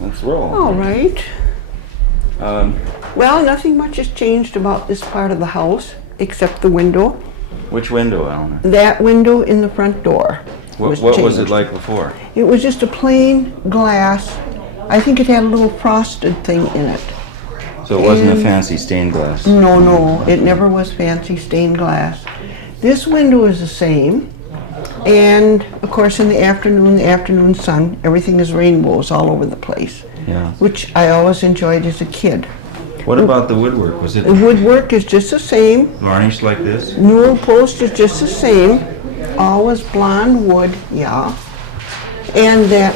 Let's roll. All right. Well, nothing much has changed about this part of the house except the window. Which window, Eleanor? That window in the front door. What was it like before? It was just a plain glass. I think it had a little frosted thing in it. So it wasn't a fancy stained glass? No, it never was fancy stained glass. This window is the same. And of course in the afternoon sun, everything is rainbows all over the place. Yeah. Which I always enjoyed as a kid. What about the woodwork? Was it The woodwork is just the same. varnished like this? Newel post is just the same. Always blonde wood, yeah. And that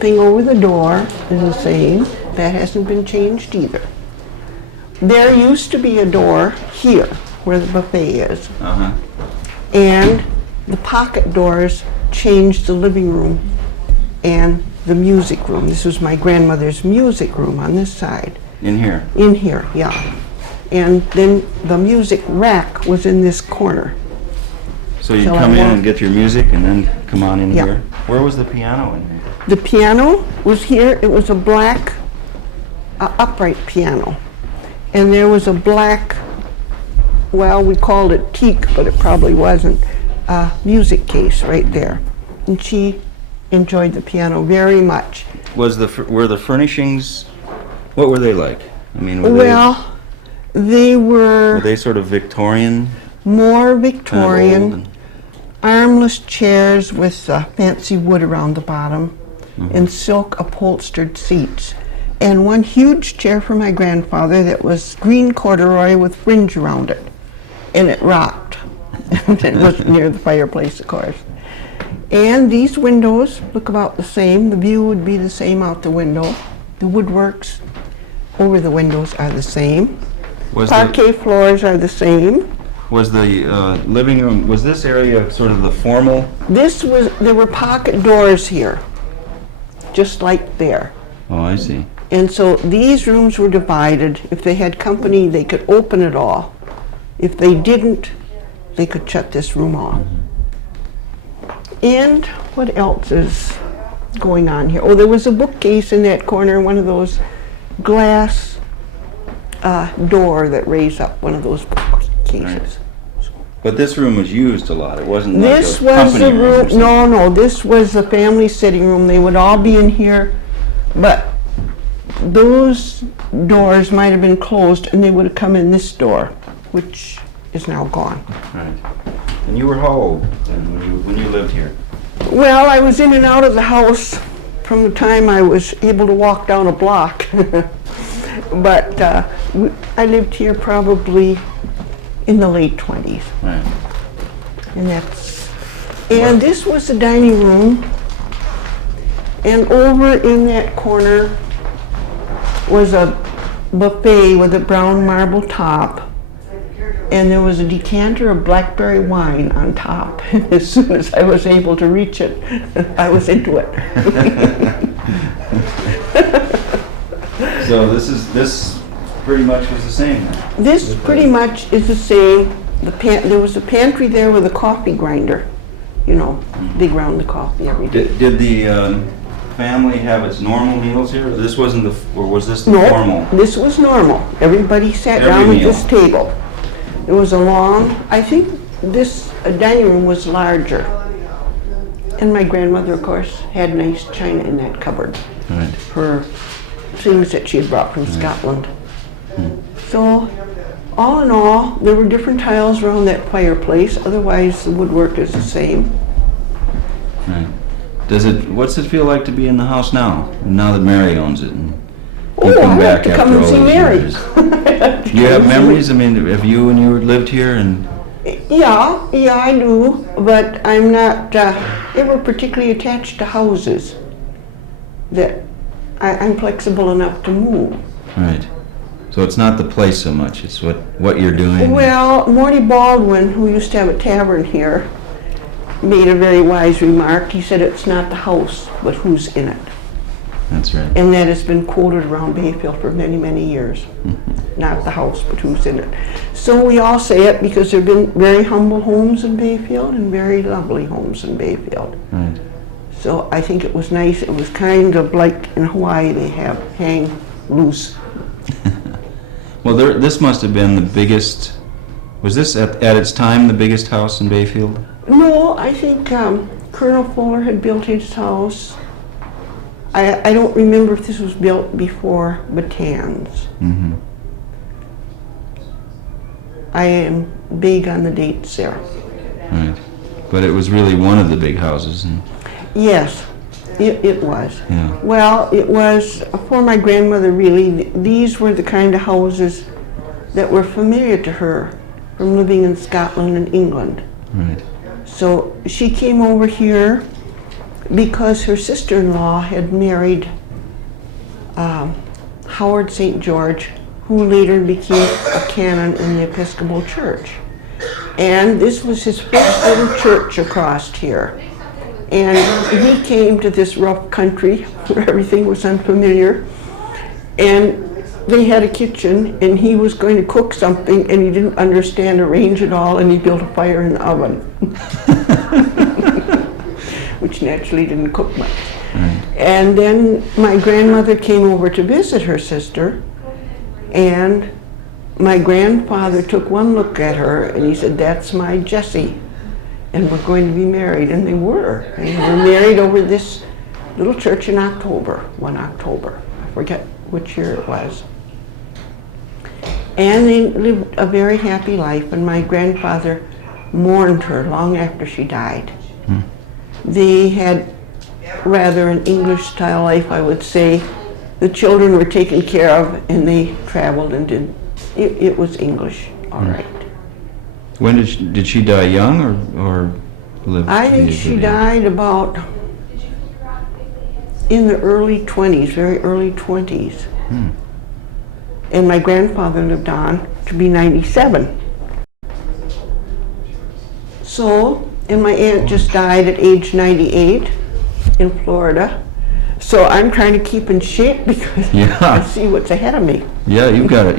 thing over the door is the same. That hasn't been changed either. There used to be a door here where the buffet is. Uh-huh. And the pocket doors changed the living room and the music room. This was my grandmother's music room on this side. In here? In here, yeah. And then the music rack was in this corner. So you come in and get your music and then come on in Yeah. here? Where was the piano in here? The piano was here. It was a black upright piano. And there was a black, well, we called it teak, but it probably wasn't, music case right there. And she enjoyed the piano very much. Were the furnishings, what were they like? I mean, They were were they sort of Victorian? more Kind of Victorian, old and- armless chairs with fancy wood around the bottom, and silk upholstered seats. And one huge chair for my grandfather that was green corduroy with fringe around it. And it rocked. It was near the fireplace, of course. And these windows look about the same. The view would be the same out the window. The woodworks over the windows are the same. Parquet floors are the same. Was the living room, was this area sort of the formal? There were pocket doors here, just like there. Oh, I see. And so these rooms were divided. If they had company, they could open it all. If they didn't, they could shut this room off. And what else is going on here? Oh, there was a bookcase in that corner, one of those glass door that raised up, one of those bookcases. Right. But this room was used a lot. It wasn't like This a was company the room. or room, something. no, this was the family sitting room. They would all be in here, but those doors might have been closed and they would have come in this door, which is now gone. Right. And you were how old then when you lived here? Well, I was in and out of the house from the time I was able to walk down a block. But I lived here probably in the late 20s. Right. And this was the dining room. And over in that corner was a buffet with a brown marble top. And there was a decanter of blackberry wine on top. As soon as I was able to reach it, I was into it. So this pretty much was the same then? This pretty much is the same. There was a pantry there with a coffee grinder. You know, dig round the coffee every day. Did the family have its normal meals here? This wasn't or was this the No, formal? this was normal. Everybody sat down at this table. It was a long, I think this dining room was larger. And my grandmother, of course, had nice china in that cupboard. Right. Her things that she had brought from Scotland. So, all in all, there were different tiles around that fireplace. Otherwise, the woodwork is the same. Right. What's it feel like to be in the house now? Now that Mary owns it? And you I like to come and see Mary. Do you have memories? I mean, have you when you lived here and? Yeah, I do, but I'm not ever particularly attached to houses. That I'm flexible enough to move. Right. So it's not the place so much, it's what you're doing. Well, Morty Baldwin, who used to have a tavern here, made a very wise remark. He said it's not the house, but who's in it. That's right. And that has been quoted around Bayfield for many, many years. Not the house, but who's in it. So we all say it because there have been very humble homes in Bayfield and very lovely homes in Bayfield. Right. So I think it was nice. It was kind of like in Hawaii they have hang loose. Well, this must have been the biggest, was this at its time the biggest house in Bayfield? No, I think Colonel Fuller had built his house. I don't remember if this was built before Batan's. Mm-hmm. I am big on the dates there. Right. But it was really one of the big houses. And Yes, it was. Yeah. Well, it was for my grandmother, really. These were the kind of houses that were familiar to her from living in Scotland and England. Right. So she came over here because her sister-in-law had married Howard St. George, who later became a canon in the Episcopal Church. And this was his first little church across here. And he came to this rough country where everything was unfamiliar. And they had a kitchen, and he was going to cook something, and he didn't understand a range at all, and he built a fire in the oven. Which naturally didn't cook much. Right. And then my grandmother came over to visit her sister, and my grandfather took one look at her, and he said, "That's my Jessie, and we're going to be married." And they were. And they were married over this little church in October, one October. I forget which year it was. And they lived a very happy life, and my grandfather mourned her long after she died. They had rather an English-style life, I would say. The children were taken care of, and they traveled and did. It was English, all right. When did she die young or live? I think she died about in the early 20s, very early 20s. And my grandfather lived on to be 97. So, and my aunt just died at age 98 in Florida. So I'm trying to keep in shape because I see what's ahead of me. Yeah, you've got it.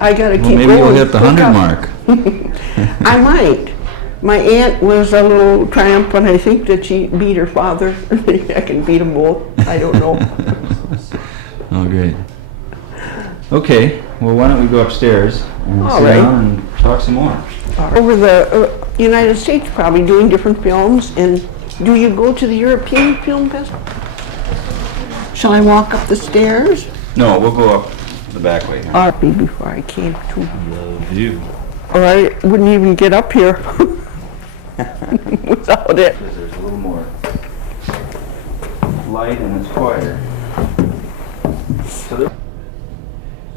I got to keep maybe going. you'll hit the 100 mark. I might. My aunt was a little triumphant. I think that she beat her father. I can beat them both. I don't know. Oh, great. Okay, well, why don't we go upstairs and sit down and talk some more. Over the United States, probably doing different films. And do you go to the European Film Festival? Shall I walk up the stairs? No, we'll go up the back way here. Or before I came to. Love you. Or I wouldn't even get up here without it. Because there's a little more light and it's quieter. So there.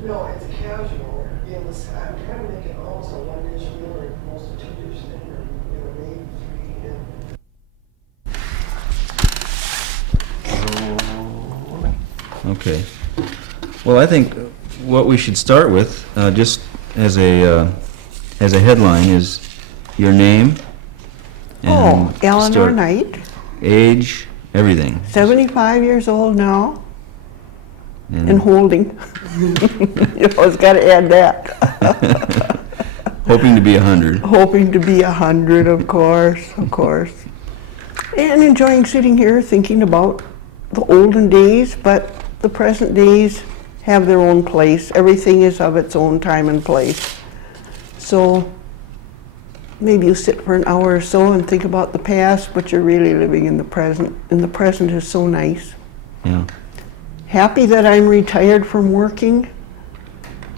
No, it's a casual. I'm trying to make it also 1 dish meal or most of 2 dish thing, or maybe 3. Okay. Well, I think what we should start with, just as a headline, is your name. And Eleanor Knight. Age, everything. 75 years old now. And holding. You always got to add that. Hoping to be 100. Hoping to be 100, of course, of course. And enjoying sitting here thinking about the olden days, but the present days have their own place. Everything is of its own time and place. So maybe you sit for an hour or so and think about the past, but you're really living in the present. And the present is so nice. Yeah. Happy that I'm retired from working.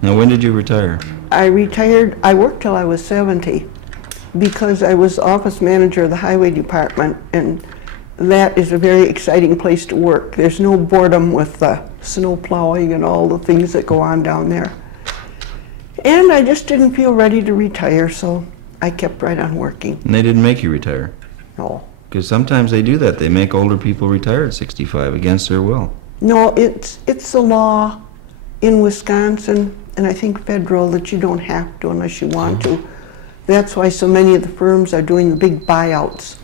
Now, when did you retire? I retired, I worked till I was 70 because I was office manager of the highway department, and that is a very exciting place to work. There's no boredom with the snow plowing and all the things that go on down there. And I just didn't feel ready to retire, so I kept right on working. And they didn't make you retire? No. Because sometimes they do that. They make older people retire at 65 against their will. No, it's the law in Wisconsin, and I think federal, that you don't have to unless you want to. That's why so many of the firms are doing the big buyouts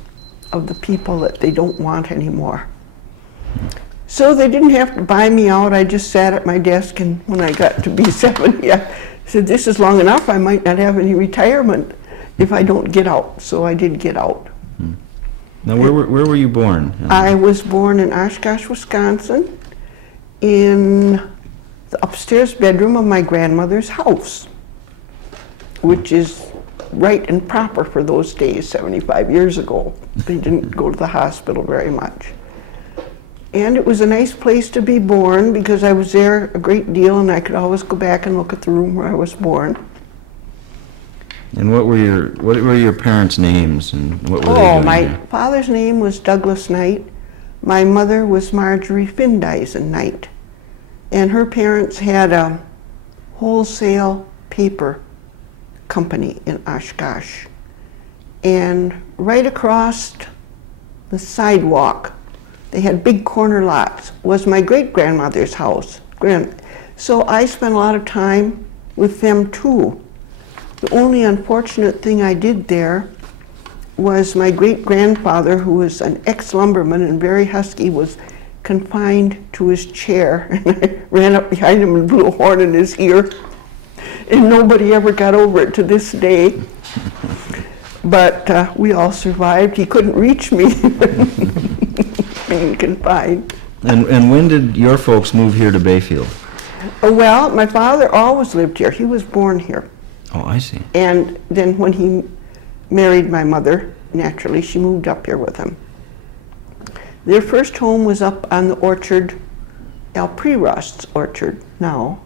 of the people that they don't want anymore. So they didn't have to buy me out. I just sat at my desk, and when I got to be 70, I said, this is long enough. I might not have any retirement if I don't get out. So I did get out. Now, where were you born? I was born in Oshkosh, Wisconsin, in the upstairs bedroom of my grandmother's house, which is right and proper for those days, 75 years ago. They didn't go to the hospital very much. And it was a nice place to be born because I was there a great deal and I could always go back and look at the room where I was born. And what were your parents' names and what were they Oh, doing my there? father's name was Douglas Knight. My mother was Marjorie Findeisen Knight. And her parents had a wholesale paper company in Oshkosh. And right across the sidewalk, they had big corner lots, was my great-grandmother's house. So I spent a lot of time with them too. The only unfortunate thing I did there was my great-grandfather, who was an ex-lumberman and very husky, was confined to his chair. And I ran up behind him and blew a horn in his ear. And nobody ever got over it to this day. But we all survived. He couldn't reach me being confined. And when did your folks move here to Bayfield? Well, my father always lived here. He was born here. Oh, I see. And then when he married my mother, naturally, she moved up here with him. Their first home was up on the orchard, El Pre-Rust's orchard now.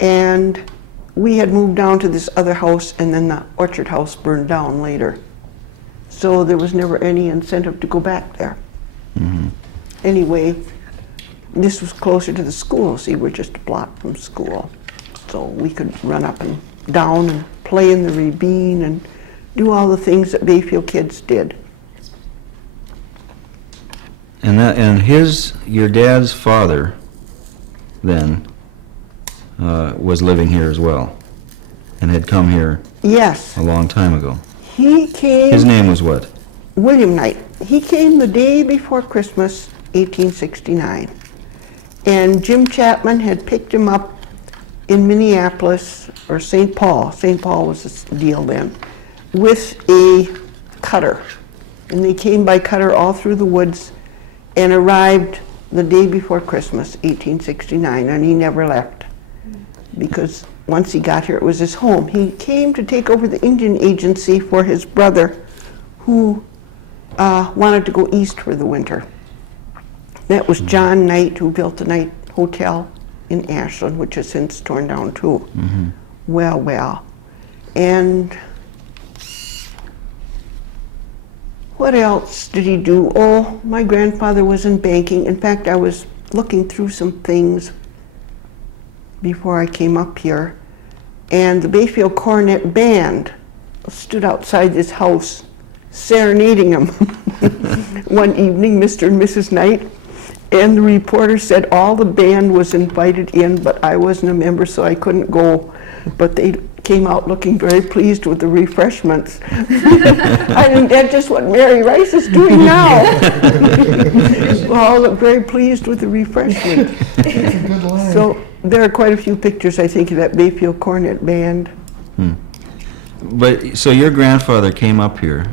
And we had moved down to this other house, and then the orchard house burned down later. So there was never any incentive to go back there. Mm-hmm. Anyway, this was closer to the school. See, we're just a block from school. So we could run up and down and play in the ravine and do all the things that Bayfield kids did. And your dad's father, then, was living here as well, and had come here Yes, a long time ago. he came. His name was what? William Knight. He came the day before Christmas, 1869. And Jim Chapman had picked him up in Minneapolis, or St. Paul. St. Paul was the deal then, with a cutter. And they came by cutter all through the woods and arrived the day before Christmas, 1869, and he never left. Because once he got here, it was his home. He came to take over the Indian agency for his brother, who wanted to go east for the winter. That was John Knight, who built the Knight Hotel in Ashland, which has since torn down too. Mm-hmm. Well. And what else did he do? Oh, my grandfather was in banking. In fact, I was looking through some things before I came up here, and the Bayfield Cornet Band stood outside this house serenading him one evening, Mr. and Mrs. Knight, and the reporter said all the band was invited in, but I wasn't a member, so I couldn't go. But they came out looking very pleased with the refreshments. I think that's just what Mary Rice is doing now. All look very pleased with the refreshments. Good line. So there are quite a few pictures, I think, of that Bayfield Cornet Band. But, so your grandfather came up here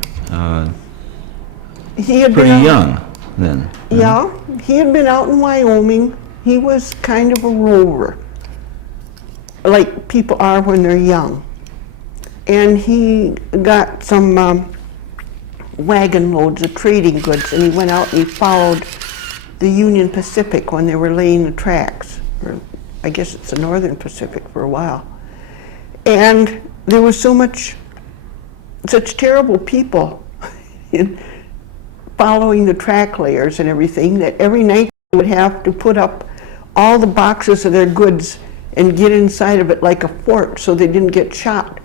He had pretty been out, young then? Yeah, he had been out in Wyoming. He was kind of a rover, like people are when they're young. And he got some wagon loads of trading goods, and he went out and he followed the Union Pacific when they were laying the tracks, or I guess it's the Northern Pacific for a while. And there was such terrible people in following the track layers and everything that every night they would have to put up all the boxes of their goods and get inside of it like a fort so they didn't get shot,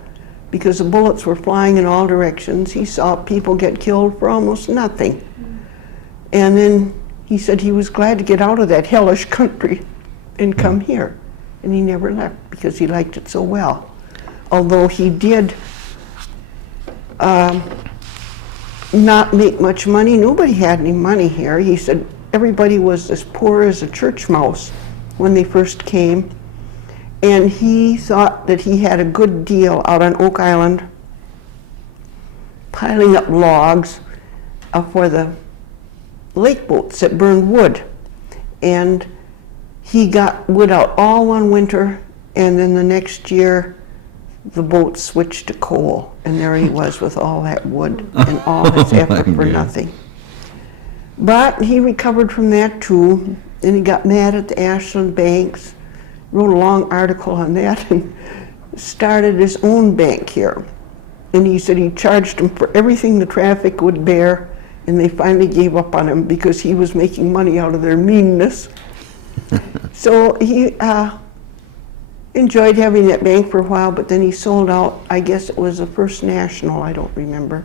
because the bullets were flying in all directions. He saw people get killed for almost nothing. And then he said he was glad to get out of that hellish country and come here. And he never left because he liked it so well. Although he did not make much money. Nobody had any money here. He said everybody was as poor as a church mouse when they first came. And he thought that he had a good deal out on Oak Island, piling up logs for the lake boats that burned wood. And he got wood out all one winter, and then the next year the boat switched to coal, and there he was with all that wood and all his effort for nothing. But he recovered from that too, and he got mad at the Ashland banks, wrote a long article on that, and started his own bank here. And he said he charged them for everything the traffic would bear, and they finally gave up on him because he was making money out of their meanness. So he enjoyed having that bank for a while, but then he sold out. I guess it was the First National, I don't remember.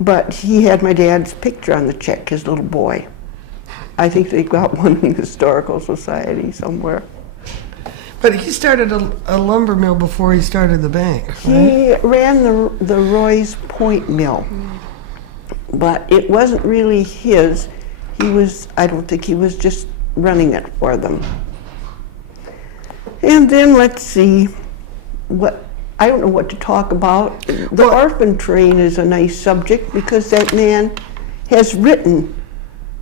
But he had my dad's picture on the check, his little boy. I think they got one in the Historical Society somewhere. But he started a lumber mill before he started the bank, right? He ran the Roy's Point Mill, but it wasn't really his. I don't think he was just running it for them. And then let's see, I don't know what to talk about. The Orphan Train is a nice subject because that man has written,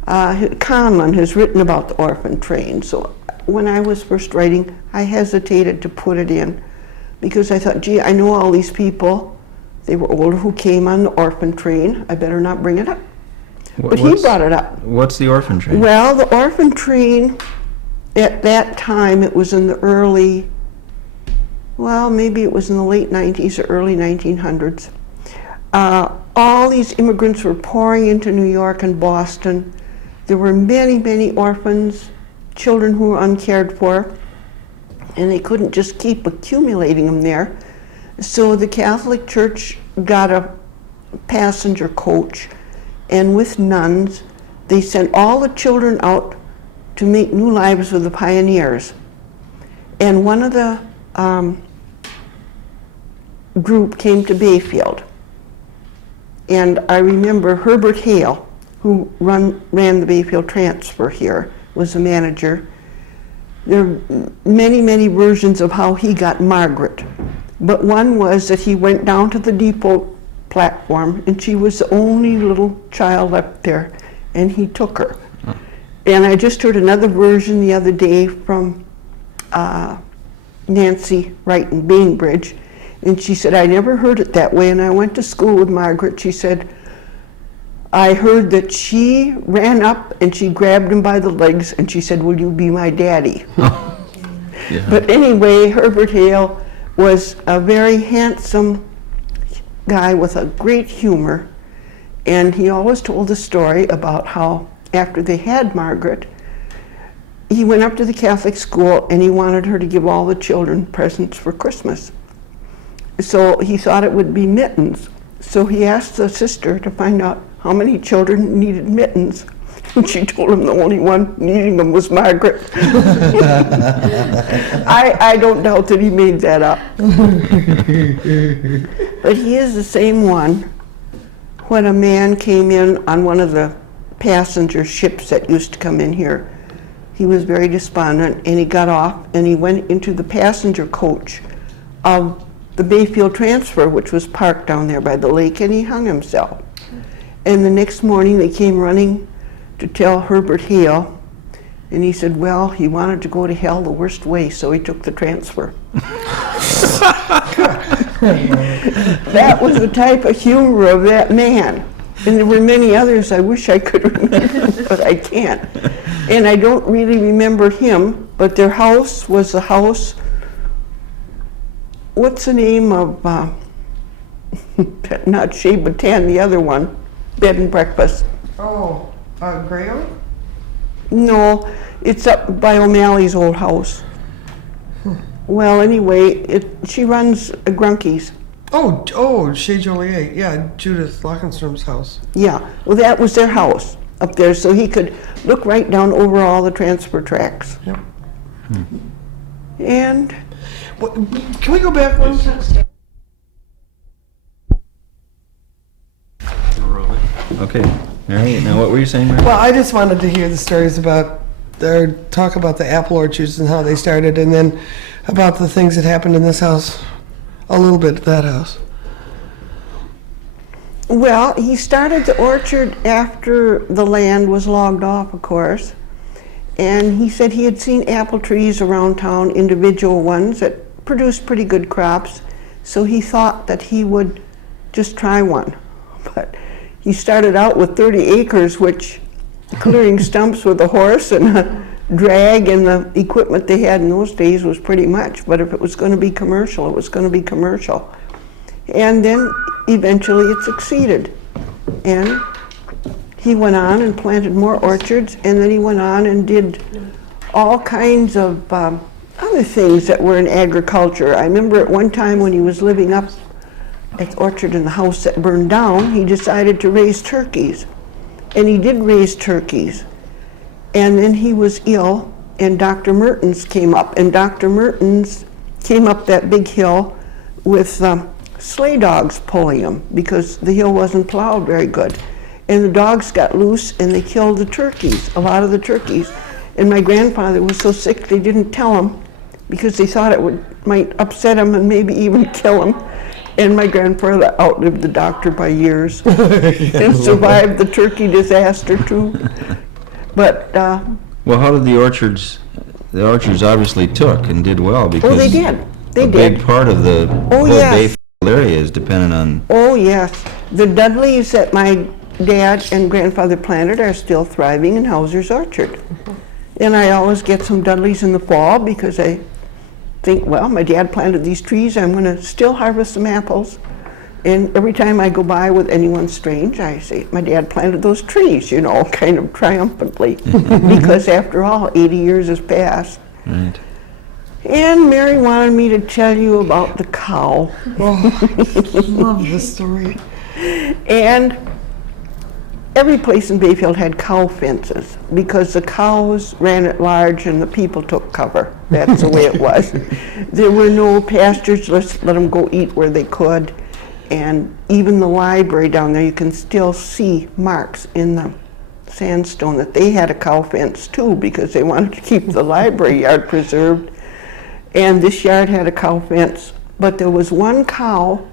Conlon has written about the Orphan Train. So when I was first writing, I hesitated to put it in because I thought, gee, I know all these people. They were older who came on the Orphan Train. I better not bring it up. But he brought it up. What's the Orphan Train? Well, the Orphan Train, at that time, it was in the early, well, maybe it was in the late 90s or early 1900s. All these immigrants were pouring into New York and Boston. There were many, many orphans, children who were uncared for, and they couldn't just keep accumulating them there. So the Catholic Church got a passenger coach, and with nuns, they sent all the children out to make new lives with the pioneers. And one of the group came to Bayfield. And I remember Herbert Hale, who ran the Bayfield transfer here, was the manager. There are many, many versions of how he got Margaret. But one was that he went down to the depot platform, and she was the only little child up there, and he took her. And I just heard another version the other day from Nancy Wright in Bainbridge, and she said, I never heard it that way, and I went to school with Margaret. She said, I heard that she ran up and she grabbed him by the legs, and she said, will you be my daddy? Yeah. But anyway, Herbert Hale was a very handsome guy with a great humor, and he always told the story about how after they had Margaret, he went up to the Catholic school and he wanted her to give all the children presents for Christmas. So he thought it would be mittens. So he asked the sister to find out how many children needed mittens. And she told him the only one needing them was Margaret. I don't doubt that he made that up. But he is the same one. When a man came in on one of the passenger ships that used to come in here, he was very despondent, and he got off and he went into the passenger coach of the Bayfield transfer, which was parked down there by the lake, and he hung himself. And the next morning they came running to tell Herbert Hale, and he said, well, he wanted to go to hell the worst way, so he took the transfer. That was the type of humor of that man. And there were many others I wish I could remember, but I can't. And I don't really remember him, but their house was the house, what's the name of, not Shea Batan, the other one, bed and breakfast. Oh, Graham? No, it's up by O'Malley's old house. Well, anyway, she runs Grunky's. Oh, Chez Joliet. Yeah, Judith Lockenstrom's house. Yeah, well, that was their house up there, so he could look right down over all the transfer tracks. Yep. And can we go back one? Okay. All right. Now, what were you saying, Mary? Well, I just wanted to hear the stories about, or talk about the apple orchards and how they started, and then about the things that happened in this house, a little bit at that house. Well, he started the orchard after the land was logged off, of course. And he said he had seen apple trees around town, individual ones that produced pretty good crops. So he thought that he would just try one. But he started out with 30 acres, which clearing stumps with a horse and a drag and the equipment they had in those days was pretty much. But if it was going to be commercial, it was going to be commercial. And then eventually it succeeded. And he went on and planted more orchards, and then he went on and did all kinds of other things that were in agriculture. I remember at one time when he was living up at the orchard in the house that burned down, he decided to raise turkeys. And he did raise turkeys. And then he was ill, and Dr. Mertens came up. And Dr. Mertens came up that big hill with sleigh dogs pulling him because the hill wasn't plowed very good. And the dogs got loose and they killed the turkeys, a lot of the turkeys. And my grandfather was so sick they didn't tell him because they thought it might upset him and maybe even kill him. And my grandfather outlived the doctor by years and survived the turkey disaster too. But Well, how did the orchards obviously took and did well because they did. They a did. big part of the whole yes. Bayfield area is dependent on. Oh, yes. The Dudleys that my dad and grandfather planted are still thriving in Hauser's orchard. And I always get some Dudleys in the fall because I think, well, my dad planted these trees, I'm going to still harvest some apples. And every time I go by with anyone strange, I say, my dad planted those trees, you know, kind of triumphantly. Because after all, 80 years has passed. Right. And Mary wanted me to tell you about the cow. Oh, love this story. And every place in Bayfield had cow fences because the cows ran at large and the people took cover. That's the way it was. There were no pastures, let them go eat where they could. And even the library down there, you can still see marks in the sandstone that they had a cow fence too because they wanted to keep the library yard preserved. And this yard had a cow fence, but there was one cow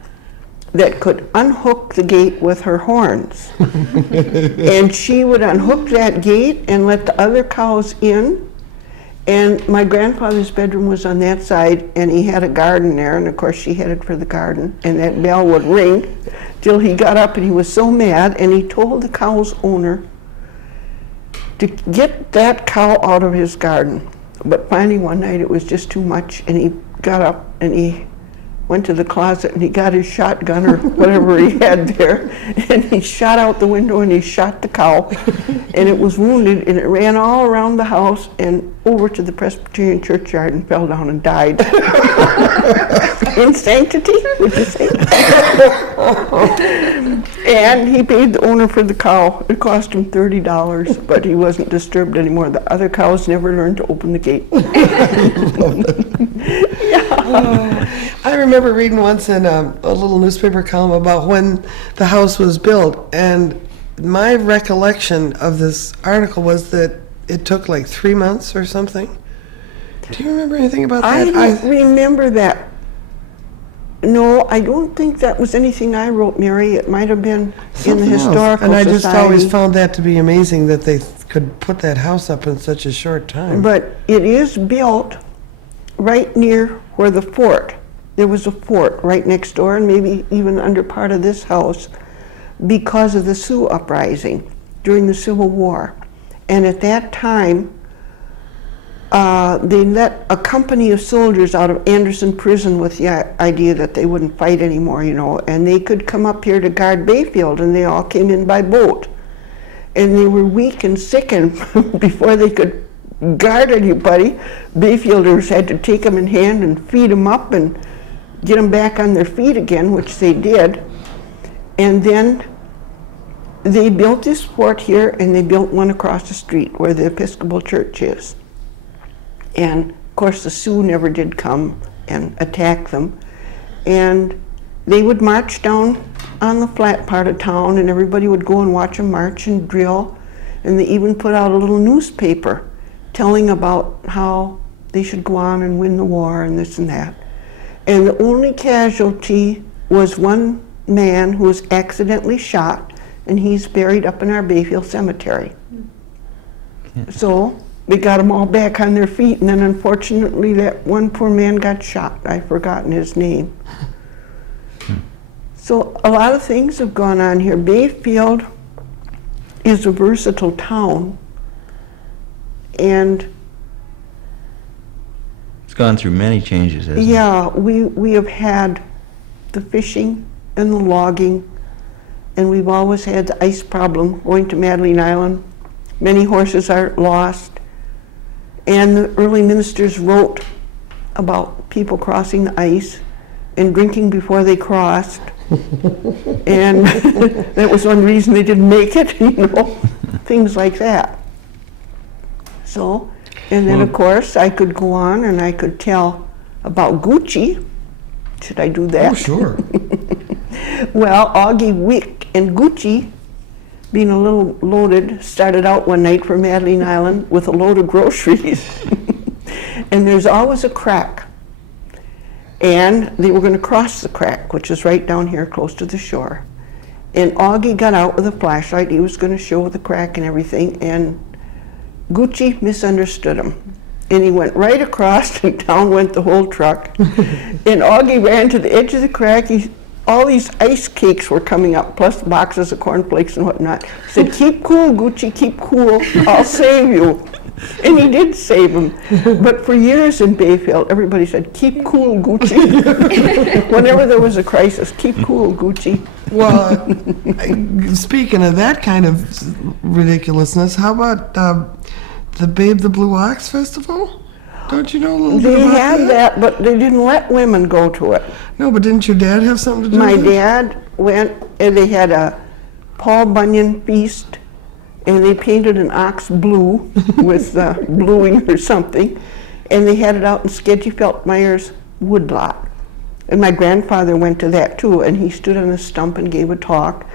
that could unhook the gate with her horns. And she would unhook that gate and let the other cows in. And my grandfather's bedroom was on that side, and he had a garden there, and of course she headed for the garden, and that bell would ring till he got up, and he was so mad, and he told the cow's owner to get that cow out of his garden. But finally one night it was just too much, and he got up and he went to the closet and he got his shotgun or whatever he had there, and he shot out the window and he shot the cow, and it was wounded, and it ran all around the house and over to the Presbyterian churchyard and fell down and died. In sanctity, would you say? And he paid the owner for the cow. It cost him $30, but he wasn't disturbed anymore. The other cows never learned to open the gate. I remember reading once in a little newspaper column about when the house was built, and my recollection of this article was that it took like 3 months or something. Do you remember anything about that? I don't remember that. No, I don't think that was anything I wrote, Mary. It might have been in the Something else. Historical And I just Society. always found that to be amazing that they could put that house up in such a short time. But it is built right near where the fort. There was a fort right next door, and maybe even under part of this house, because of the Sioux uprising during the Civil War. And at that time, they let a company of soldiers out of Anderson prison with the idea that they wouldn't fight anymore, you know, and they could come up here to guard Bayfield, and they all came in by boat. And they were weak and sick, and before they could guard anybody, Bayfielders had to take them in hand and feed them up and get them back on their feet again, which they did. And then they built this fort here, and they built one across the street where the Episcopal Church is. And of course the Sioux never did come and attack them. And they would march down on the flat part of town, and everybody would go and watch them march and drill. And they even put out a little newspaper telling about how they should go on and win the war and this and that. And the only casualty was one man who was accidentally shot, and he's buried up in our Bayfield cemetery. So they got them all back on their feet, and then unfortunately that one poor man got shot. I've forgotten his name. So a lot of things have gone on here. Bayfield is a versatile town, and It's gone through many changes, hasn't it? yeah, we have had the fishing and the logging, and we've always had the ice problem going to Madeline Island. Many horses are lost, and the early ministers wrote about people crossing the ice and drinking before they crossed. And that was one reason they didn't make it, you know, things like that. So, and then of course I could go on and I could tell about Gucci. Should I do that? Oh, sure. Well, Augie Wick and Gucci, being a little loaded, started out one night for Madeline Island with a load of groceries. And there's always a crack. And they were going to cross the crack, which is right down here close to the shore. And Augie got out with a flashlight. He was going to show the crack and everything. And Gucci misunderstood him. And he went right across, and down went the whole truck. And Augie ran to the edge of the crack. All these ice cakes were coming up, plus boxes of cornflakes and whatnot. He said, "Keep cool, Gucci, keep cool. I'll save you." And he did save him. But for years in Bayfield, everybody said, "Keep cool, Gucci." Whenever there was a crisis, "Keep cool, Gucci." Well, speaking of that kind of ridiculousness, how about the Babe the Blue Ox Festival? Don't you know a little bit They about had that, but they didn't let women go to it. No, but didn't your dad have something to do My with it? dad went, and they had a Paul Bunyan feast, and they painted an ox blue with bluing or something, and they had it out in Sketchy Feltmeyer's woodlot. And my grandfather went to that too, and he stood on a stump and gave a talk.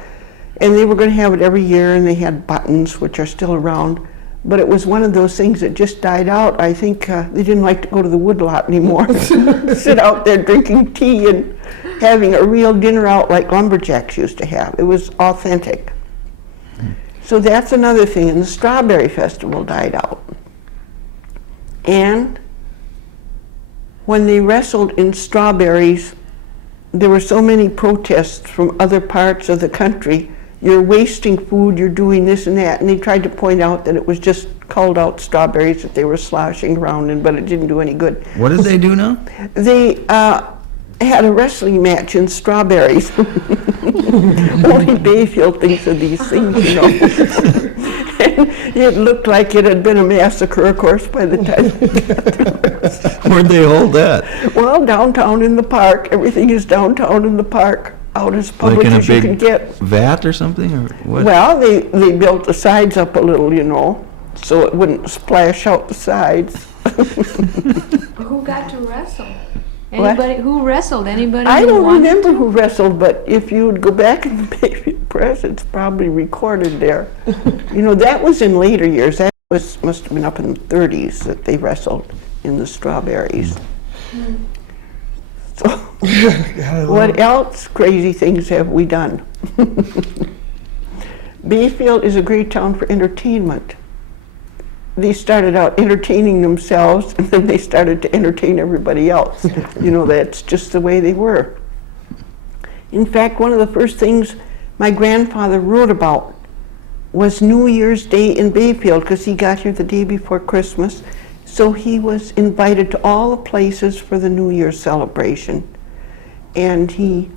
And they were going to have it every year, and they had buttons, which are still around. But it was one of those things that just died out. I think they didn't like to go to the woodlot anymore. Sit out there drinking tea and having a real dinner out like lumberjacks used to have. It was authentic. So that's another thing. And the Strawberry Festival died out. And when they wrestled in strawberries, there were so many protests from other parts of the country. You're wasting food, you're doing this and that. And they tried to point out that it was just culled out strawberries that they were sloshing around in, but it didn't do any good. What did they do now? They had a wrestling match in strawberries. Only Bayfield thinks of these things, you know. And it looked like it had been a massacre, of course, by the time we got through. Where'd they hold that? Well, downtown in the park. Everything is downtown in the park, out as public Like in a as you can big get. vat or something, or what? Well, they built the sides up a little, you know, so it wouldn't splash out the sides. Who got to wrestle? What? Anybody who wrestled? Anybody? I who don't wanted remember to? who wrestled, but if you would go back in the Bayfield Press, it's probably recorded there. You know, that was in later years. That must have been up in the 30s that they wrestled in the strawberries. So, what else crazy things have we done? Bayfield is a great town for entertainment. They started out entertaining themselves, and then they started to entertain everybody else. You know, that's just the way they were. In fact, one of the first things my grandfather wrote about was New Year's Day in Bayfield, because he got here the day before Christmas. So he was invited to all the places for the New Year's celebration. And he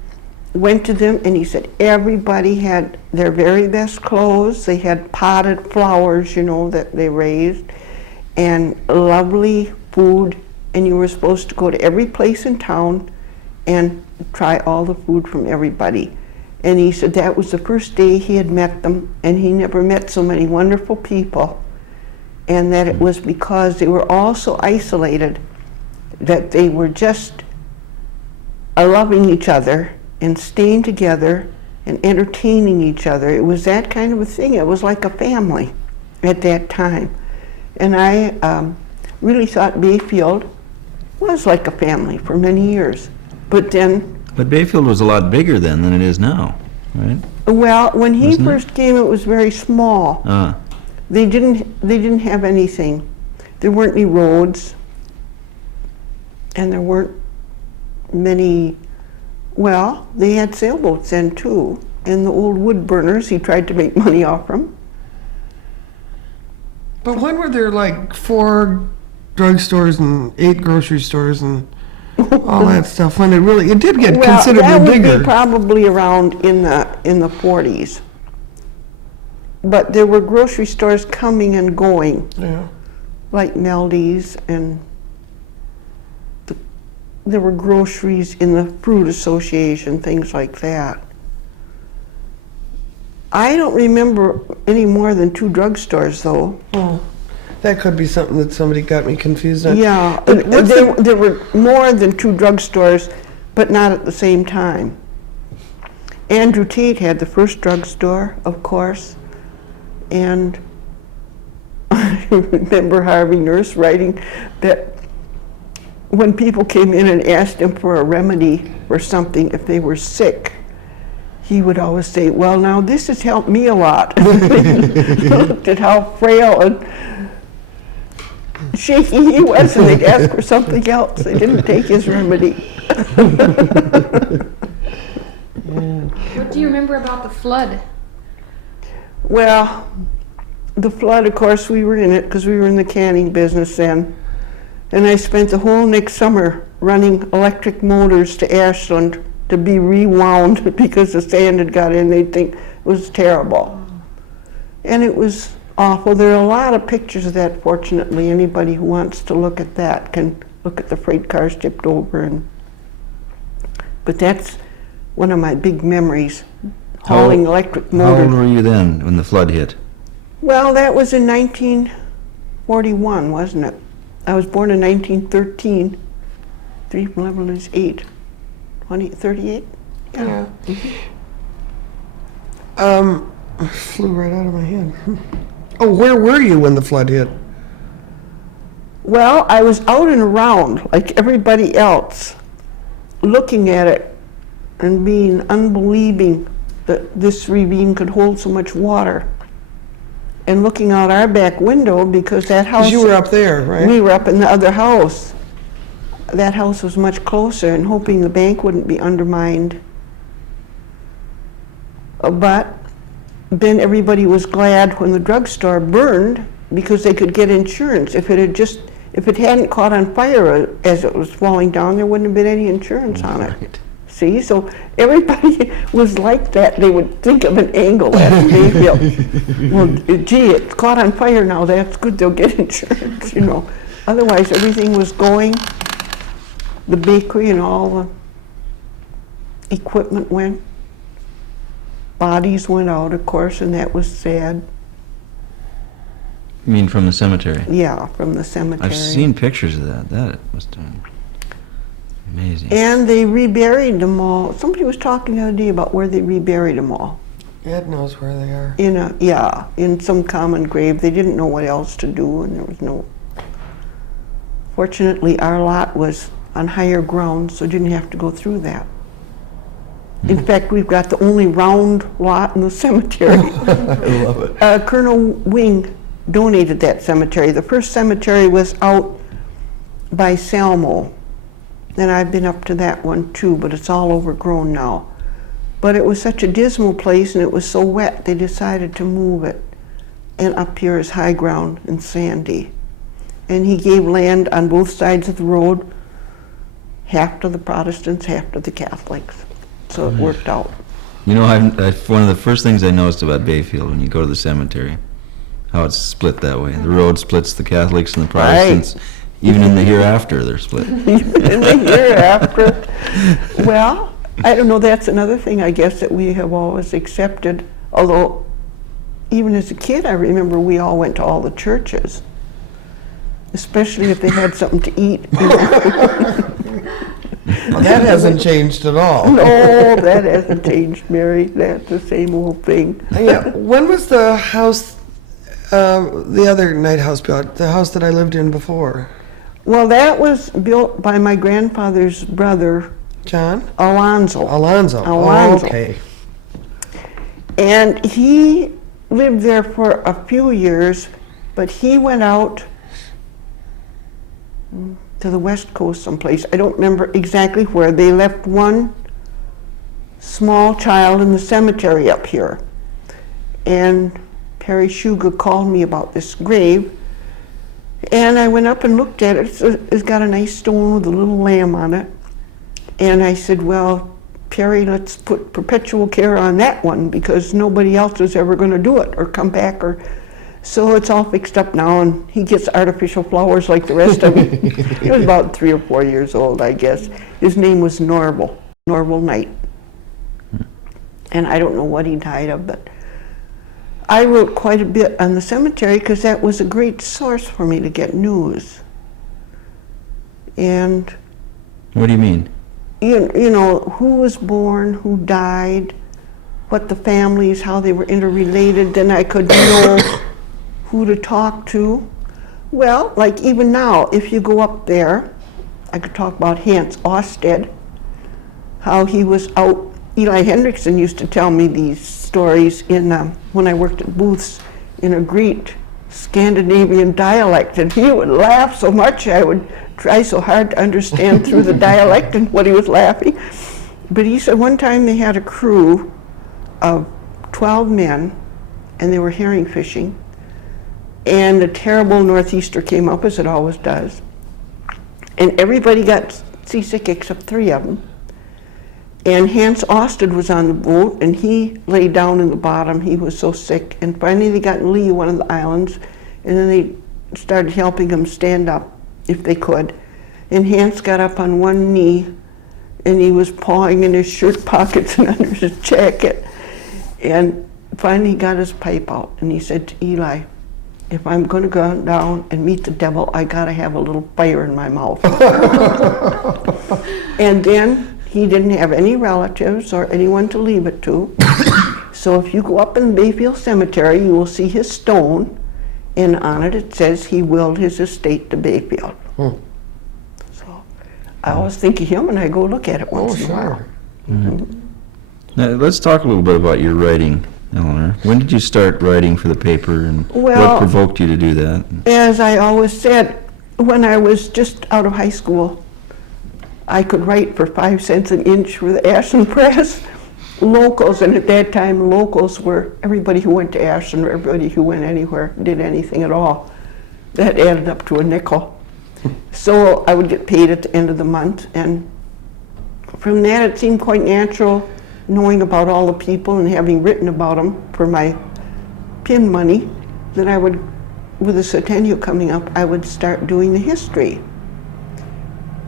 went to them, and he said everybody had their very best clothes. They had potted flowers, you know, that they raised, and lovely food. And you were supposed to go to every place in town and try all the food from everybody. And he said that was the first day he had met them, and he never met so many wonderful people. And that it was because they were all so isolated that they were just loving each other and staying together and entertaining each other. It was that kind of a thing. It was like a family at that time. And I really thought Bayfield was like a family for many years. But then But Bayfield was a lot bigger then than it is now, right? Well, when he Wasn't it? first came, it was very small. Ah, They didn't have anything. There weren't any roads, and there weren't many. Well, they had sailboats then too, and the old wood burners. He tried to make money off them. But when were there like 4 drugstores and 8 grocery stores and all that stuff? When it did get Well, considerably that would bigger. be probably around in the 40s. But there were grocery stores coming and going, Yeah. like Meldy's, and there were groceries in the Fruit Association, things like that. I don't remember any more than 2 drugstores, though. Oh, that could be something that somebody got me confused on. Yeah, What's there were more than 2 drugstores, but not at the same time. Andrew Tate had the first drugstore, of course, and I remember Harvey Nurse writing that when people came in and asked him for a remedy for something, if they were sick, he would always say, well, now this has helped me a lot. They looked at how frail and shaky he was, and they'd ask for something else. They didn't take his remedy. What do you remember about the flood? Well, the flood, of course, we were in it because we were in the canning business then. And I spent the whole next summer running electric motors to Ashland to be rewound because the sand had got in. They'd think it was terrible. And it was awful. There are a lot of pictures of that, fortunately. Anybody who wants to look at that can look at the freight cars tipped over. But that's one of my big memories, hauling electric how old motors. were you then when the flood hit? Well, that was in 1941, wasn't it? I was born in 1913. 3 from 11 is 8. 20, 38? Yeah. Flew right out of my head. Oh, where were you when the flood hit? Well, I was out and around like everybody else, looking at it and being unbelieving that this ravine could hold so much water. And looking out our back window because that house... 'Cause you were up there, right? We were up in the other house. That house was much closer, and hoping the bank wouldn't be undermined. But then everybody was glad when the drugstore burned because they could get insurance. If it hadn't caught on fire as it was falling down, there wouldn't have been any insurance on it. Right. See, so everybody was like that. They would think of an angle at Bayfield. Well, gee, it's caught on fire now. That's good. They'll get insurance, you know. Otherwise, everything was going. The bakery and all the equipment went. Bodies went out, of course, and that was sad. You mean from the cemetery? Yeah, from the cemetery. I've seen pictures of that. That was amazing. And they reburied them all. Somebody was talking the other day about where they reburied them all. Ed knows where they are. In some common grave. They didn't know what else to do, and there was no... Fortunately, our lot was on higher ground, so didn't have to go through that. In fact, we've got the only round lot in the cemetery. I love it. Colonel Wing donated that cemetery. The first cemetery was out by Salmo, and I've been up to that one too, but it's all overgrown now. But it was such a dismal place, and it was so wet, they decided to move it. And up here is high ground and sandy. And he gave land on both sides of the road, half to the Protestants, half to the Catholics. So it worked out. You know, one of the first things I noticed about Bayfield when you go to the cemetery, how it's split that way. The road splits the Catholics and the Protestants. Even in the hereafter, they're split. Even in the hereafter. Well, I don't know, that's another thing, I guess, that we have always accepted. Although, even as a kid, I remember we all went to all the churches. Especially if they had something to eat. Well, that hasn't changed at all. No, that hasn't changed, Mary. That's the same old thing. Yeah. When was the house, the other night house built? The house that I lived in before? Well, that was built by my grandfather's brother, John? Alonzo. Alonzo. Alonzo. Oh, okay. And he lived there for a few years, but he went out to the West Coast someplace. I don't remember exactly where. They left one small child in the cemetery up here. And Perry Shuga called me about this grave. And I went up and looked at it. It's got a nice stone with a little lamb on it. And I said, well, Perry, let's put perpetual care on that one because nobody else is ever going to do it or come back. So it's all fixed up now, and he gets artificial flowers like the rest of them. He was about 3 or 4 years old, I guess. His name was Orphan Knight. And I don't know what he died of, but I wrote quite a bit on the cemetery because that was a great source for me to get news. And What do you mean? you know, who was born, who died, what the families, how they were interrelated, then I could know who to talk to. Well, like even now, if you go up there, I could talk about Hans Osted, how he was out. Eli Hendrickson used to tell me these stories in when I worked at booths in a great Scandinavian dialect, and he would laugh so much I would try so hard to understand through the dialect and what he was laughing. But he said one time they had a crew of 12 men, and they were herring fishing, and a terrible northeaster came up, as it always does, and everybody got seasick except 3 of them. And Hans Osted was on the boat, and he lay down in the bottom. He was so sick, and finally they got in lee of one of the islands, and then they started helping him stand up if they could. And Hans got up on one knee, and he was pawing in his shirt pockets and under his jacket. And finally he got his pipe out, and he said to Eli, if I'm going to go down and meet the devil, I got to have a little fire in my mouth. And then he didn't have any relatives or anyone to leave it to. So if you go up in Bayfield Cemetery, you will see his stone, and on it says he willed his estate to Bayfield. So I always think of him, and I go look at it once in a while. Now, let's talk a little bit about your writing, Eleanor. When did you start writing for the paper, and Well, what provoked you to do that? As I always said, when I was just out of high school, I could write for 5 cents an inch for the Ashland Press. Locals, and at that time locals were everybody who went to Ashland or everybody who went anywhere, did anything at all. That added up to a nickel. So I would get paid at the end of the month, and from that it seemed quite natural, knowing about all the people and having written about them for my pin money, that I would, with the centennial coming up, I would start doing the history.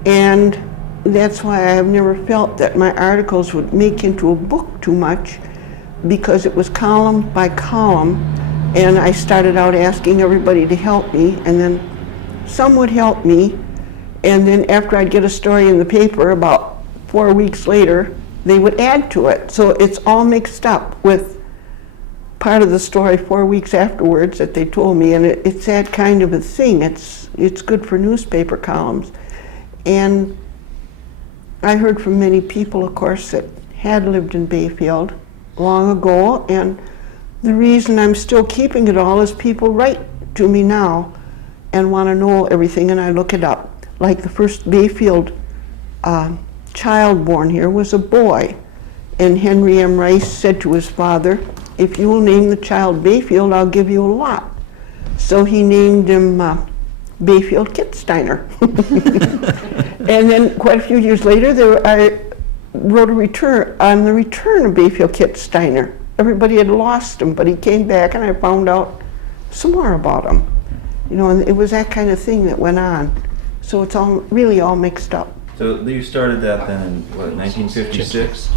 And that's why I have never felt that my articles would make into a book too much, because it was column by column, and I started out asking everybody to help me, and then some would help me, and then after I'd get a story in the paper, about 4 weeks later, they would add to it. So it's all mixed up with part of the story 4 weeks afterwards that they told me, and it's that kind of a thing. It's good for newspaper columns. And I heard from many people, of course, that had lived in Bayfield long ago, and the reason I'm still keeping it all is people write to me now and want to know everything, and I look it up. Like the first Bayfield child born here was a boy, and Henry M. Rice said to his father, if you will name the child Bayfield, I'll give you a lot. So he named him Bayfield Kitzsteiner. And then quite a few years later, I wrote on the return of Bayfield Kitzsteiner. Everybody had lost him, but he came back, and I found out some more about him. You know, and it was that kind of thing that went on. So it's all really all mixed up. So you started that then in, what, 1956?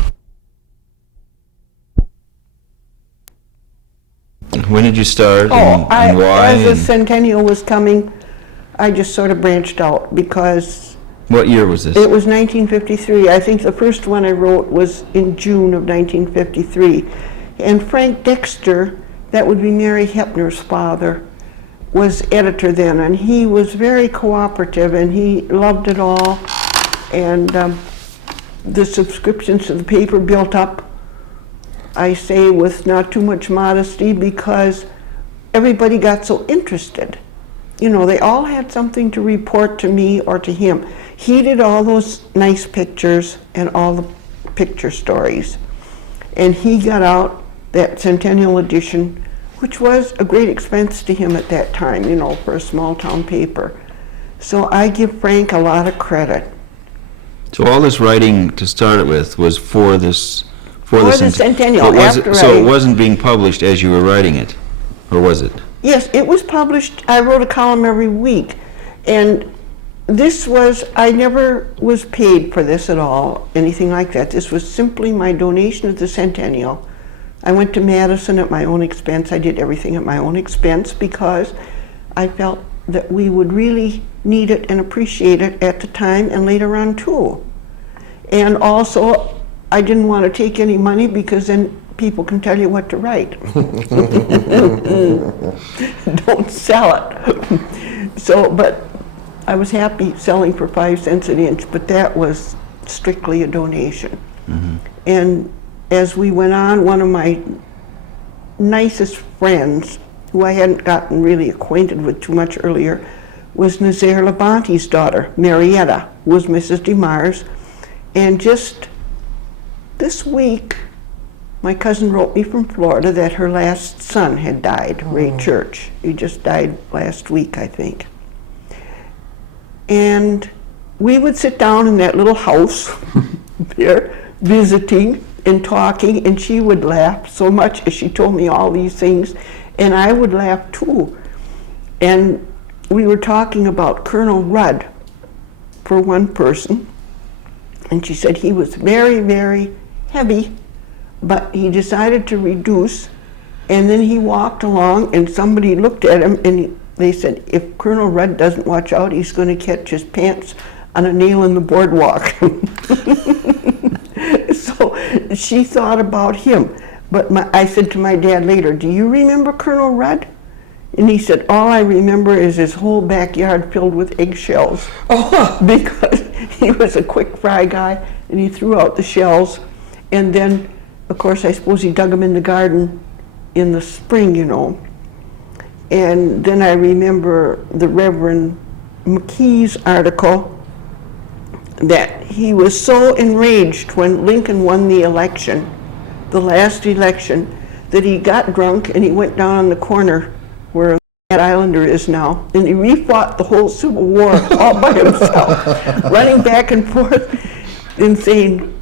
When did you start, and why? As the centennial was coming, I just sort of branched out, because What year was this? it was 1953. I think the first one I wrote was in June of 1953. And Frank Dexter, that would be Mary Hepner's father, was editor then, and he was very cooperative, and he loved it all. And the subscriptions to the paper built up, I say with not too much modesty, because everybody got so interested. You know, they all had something to report to me or to him. He did all those nice pictures and all the picture stories. And he got out that Centennial edition, which was a great expense to him at that time, you know, for a small town paper. So I give Frank a lot of credit. So all this writing to start it with was for this, For the Centennial, But was it- after So I- it wasn't being published as you were writing it, or was it? Yes, it was published. I wrote a column every week. And this was, I never was paid for this at all, anything like that. This was simply my donation to the Centennial. I went to Madison at my own expense. I did everything at my own expense because I felt that we would really need it and appreciate it at the time and later on too. And also, I didn't want to take any money because then people can tell you what to write. Don't sell it. So, but I was happy selling for 5 cents an inch, but that was strictly a donation. And as we went on, one of my nicest friends, who I hadn't gotten really acquainted with too much earlier, was Nazaire Labonte's daughter, Marietta, who was Mrs. DeMars. And just this week, my cousin wrote me from Florida that her last son had died, Ray Church. He just died last week, I think. And we would sit down in that little house there, visiting and talking, and she would laugh so much as she told me all these things, and I would laugh too. And we were talking about Colonel Rudd, for one person, and she said he was very, very heavy, but he decided to reduce, and then he walked along, and somebody looked at him, and they said, if Colonel Rudd doesn't watch out, he's going to catch his pants on a nail in the boardwalk. So she thought about him. But I said to my dad later, do you remember Colonel Rudd? And he said, all I remember is his whole backyard filled with eggshells. Because he was a quick fry guy, and he threw out the shells. And then, of course, I suppose he dug them in the garden in the spring, you know. And then I remember the Reverend McKee's article that he was so enraged when Lincoln won the election, the last election, that he got drunk and he went down on the corner where that Islander is now, and he refought the whole Civil War all by himself, running back and forth and saying,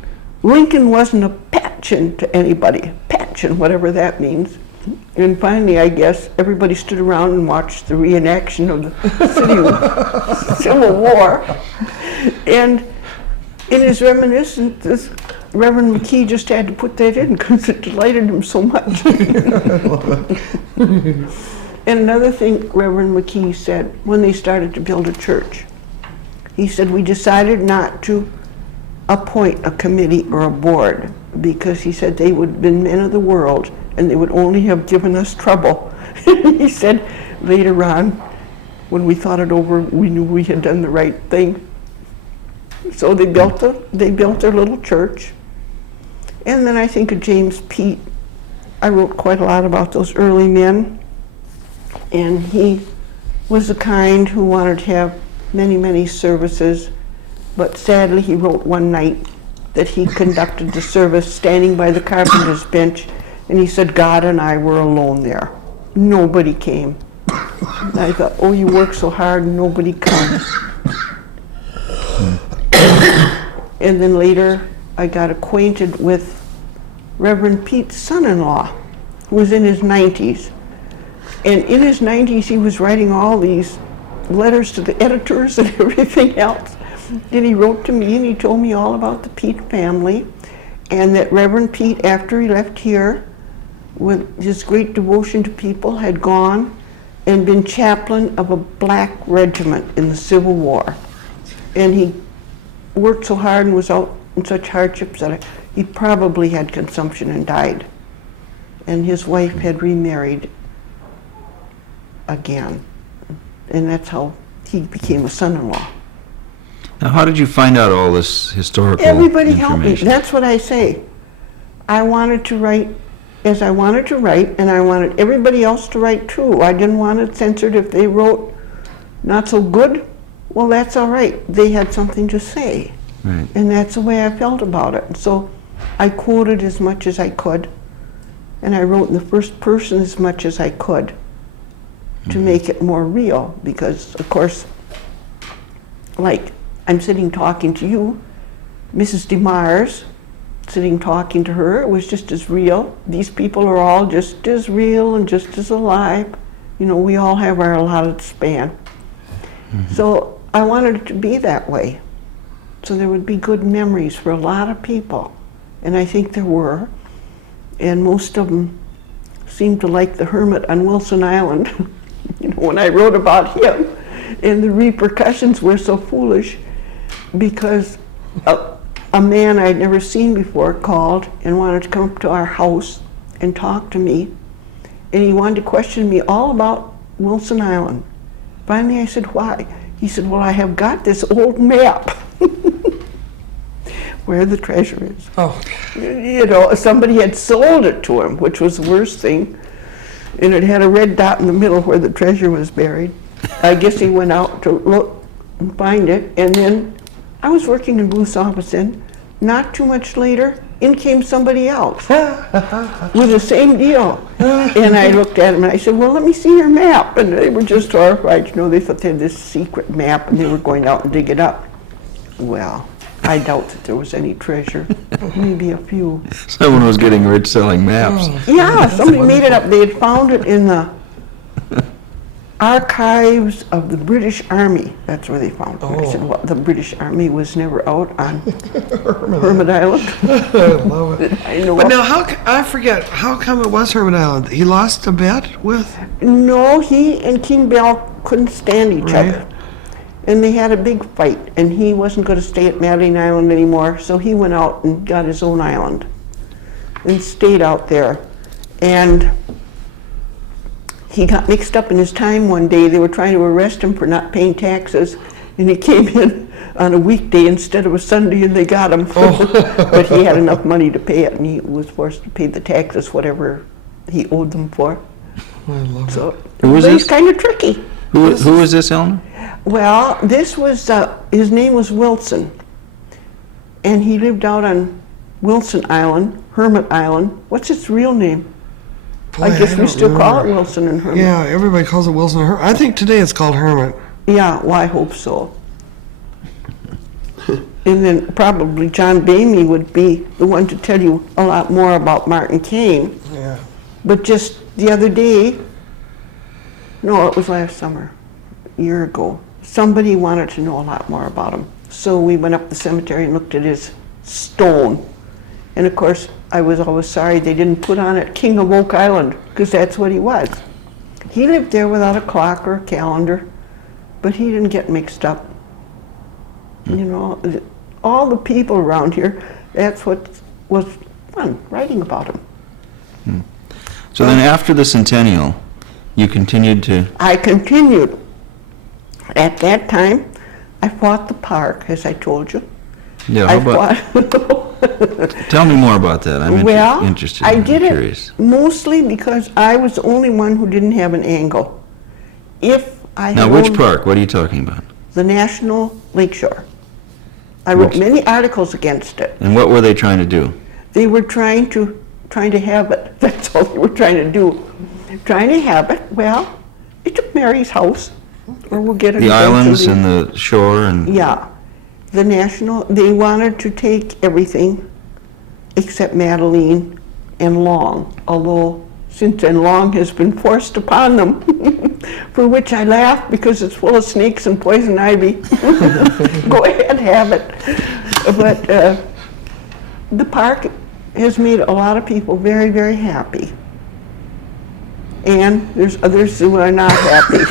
Lincoln wasn't a patchen to anybody, patchen, whatever that means. And finally, I guess, everybody stood around and watched the reenaction of the Civil War. And in his reminiscence, Reverend McKee just had to put that in because it delighted him so much. And another thing Reverend McKee said when they started to build a church, he said, we decided not to appoint a committee or a board because he said they would have been men of the world and they would only have given us trouble. He said later on, when we thought it over, we knew we had done the right thing. So they built their little church. And then I think of James Pete. I wrote quite a lot about those early men. And he was the kind who wanted to have many, many services. But sadly, he wrote one night that he conducted the service standing by the carpenter's bench. And he said, God and I were alone there. Nobody came. And I thought, oh, you work so hard and nobody comes. And then later, I got acquainted with Reverend Pete's son-in-law, who was in his 90s. And in his 90s, he was writing all these letters to the editors and everything else. And he wrote to me and he told me all about the Pete family, and that Reverend Pete, after he left here, with his great devotion to people, had gone and been chaplain of a black regiment in the Civil War. And he worked so hard and was out in such hardships that he probably had consumption and died. And his wife had remarried again. And that's how he became a son-in-law. Now, how did you find out all this historical Everybody helped me. information? That's what I say. I wanted to write as I wanted to write, and I wanted everybody else to write too. I didn't want it censored. If they wrote not so good, well, that's all right. They had something to say. Right. And that's the way I felt about it. So I quoted as much as I could, and I wrote in the first person as much as I could to make it more real, because, of course, like I'm sitting talking to you, Mrs. DeMars, sitting talking to her, it was just as real. These people are all just as real and just as alive. You know, we all have our allotted span. So I wanted it to be that way, so there would be good memories for a lot of people, and I think there were, and most of them seemed to like the hermit on Wilson Island. You know, when I wrote about him, and the repercussions were so foolish, because a man I'd never seen before called and wanted to come up to our house and talk to me, and he wanted to question me all about Wilson Island. Finally I said, why? He said, well, I have got this old map where the treasure is. Oh, You know, somebody had sold it to him, which was the worst thing, and it had a red dot in the middle where the treasure was buried. I guess he went out to look and find it, and then I was working in Bruce's office, and not too much later, in came somebody else with the same deal. And I looked at him and I said, well, let me see your map. And they were just horrified. You know, they thought they had this secret map and they were going out and dig it up. Well, I doubt that there was any treasure, maybe a few. Someone was getting rich selling maps. Yeah, somebody made it up. They had found it in the archives of the British Army. That's where they found it. I said, well, the British Army was never out on Hermit Island. I love it. I know. But now, I forget, how come it was Hermit Island? He lost a bet with? No, he and King Bell couldn't stand each Right. other. And they had a big fight, and he wasn't going to stay at Madeline Island anymore, so he went out and got his own island and stayed out there. And he got mixed up in his time one day. They were trying to arrest him for not paying taxes, and he came in on a weekday instead of a Sunday, and they got him. But he had enough money to pay it, and he was forced to pay the taxes, whatever he owed them for. I love it. So Who was but he's this? kind of tricky. Who was this, Eleanor? Well, this was, his name was Wilson, and he lived out on Wilson Island, Hermit Island. What's its real name? Boy, I guess we don't still call it remember. Wilson and Hermit. Yeah, everybody calls it Wilson. I think today it's called Hermit. Yeah, well, I hope so. And then probably John Bamey would be the one to tell you a lot more about Martin Kane. Yeah. But just the other day, no, it was last summer, a year ago, somebody wanted to know a lot more about him. So we went up the cemetery and looked at his stone. And of course, I was always sorry they didn't put on it King of Oak Island, because that's what he was. He lived there without a clock or a calendar, but he didn't get mixed up. You know, all the people around here, that's what was fun, writing about him. So then after the centennial, you continued to, I continued. At that time, I fought the park, as I told you. yeah, how about, fought. tell me more about that. I'm Well, interested. I I'm did curious. it mostly because I was the only one who didn't have an angle. If I Now, had which owned park? What are you talking about? the National Lakeshore, I wrote Which- many articles against it. And what were they trying to do? They were trying to have it. That's all they were trying to do. Trying to have it. Well, they took Mary's house, or we'll get it. The islands eventually. and the shore and, Yeah, the national, they wanted to take everything except Madeline and Long, although since then Long has been forced upon them, for which I laugh because it's full of snakes and poison ivy. Go ahead, have it. But the park has made a lot of people very, very happy. And there's others who are not happy.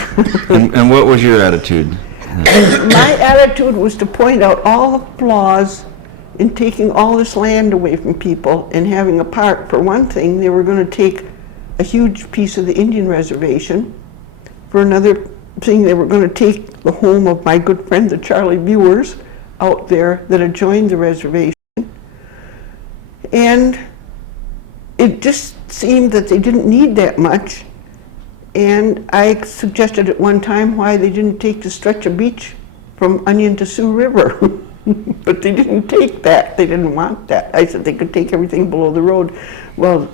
and what was your attitude? My attitude was to point out all the flaws in taking all this land away from people and having a park. For one thing, they were going to take a huge piece of the Indian reservation. For another thing, they were going to take the home of my good friend, the Charlie Viewers, out there that had joined the reservation. And it just seemed that they didn't need that much. And I suggested at one time why they didn't take the stretch of beach from Onion to Sioux River. But they didn't take that. They didn't want that. I said they could take everything below the road. Well,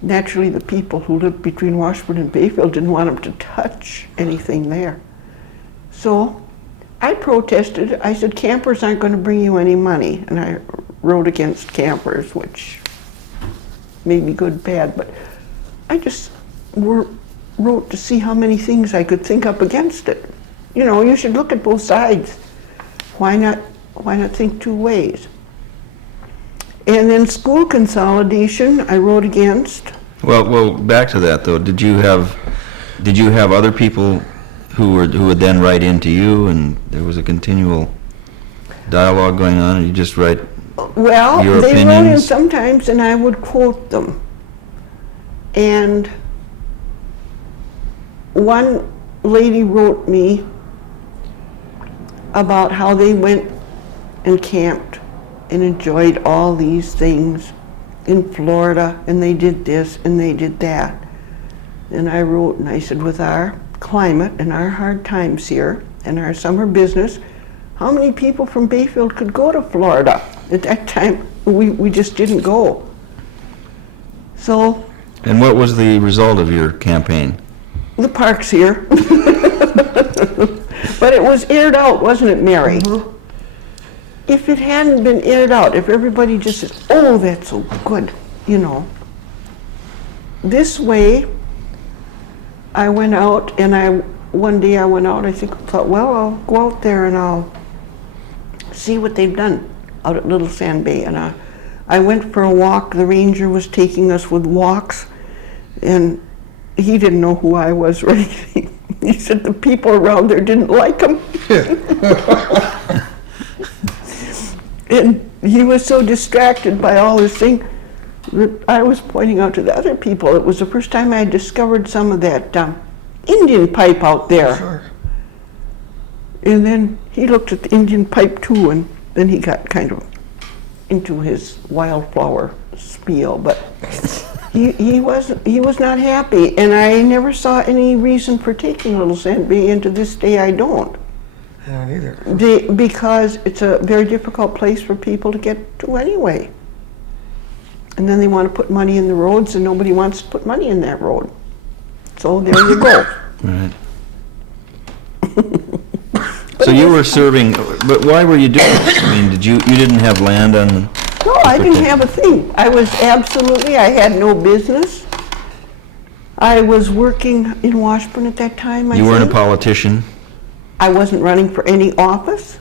naturally the people who lived between Washburn and Bayfield didn't want them to touch anything there. So I protested. I said, campers aren't going to bring you any money. And I wrote against campers, which made me good, bad. But I just wrote to see how many things I could think up against it. You know, you should look at both sides. Why not think two ways? And then school consolidation, I wrote against. Well, back to that though. Did you have other people who would then write into you, and there was a continual dialogue going on, and you just write Well, your they wrote in opinions? sometimes, and I would quote them. And one lady wrote me about how they went and camped and enjoyed all these things in Florida, and they did this and they did that. And I wrote and I said, with our climate and our hard times here and our summer business, how many people from Bayfield could go to Florida? At that time, we just didn't go. So And what was the result of your campaign? the park's here. But it was aired out, wasn't it, Mary? If it hadn't been aired out, if everybody just said, oh, that's so good, you know. This way, I went out and one day I went out, I thought, well, I'll go out there and I'll see what they've done out at Little Sand Bay. And I went for a walk. The ranger was taking us with walks, and he didn't know who I was or anything. He said the people around there didn't like him. And he was so distracted by all this thing that I was pointing out to the other people. It was the first time I discovered some of that Indian pipe out there. Sure. And then he looked at the Indian pipe too, and then he got kind of into his wildflower spiel. But he was not happy, and I never saw any reason for taking Little Sand Bay, and to this day I don't. I don't either. Because it's a very difficult place for people to get to anyway. And then they want to put money in the roads, and nobody wants to put money in that road. So there you go. Right. So you were serving, but why were you doing this? I mean, you didn't have land on? No, I didn't have a thing. I had no business. I was working in Washburn at that time, I You weren't a think. politician? I wasn't running for any office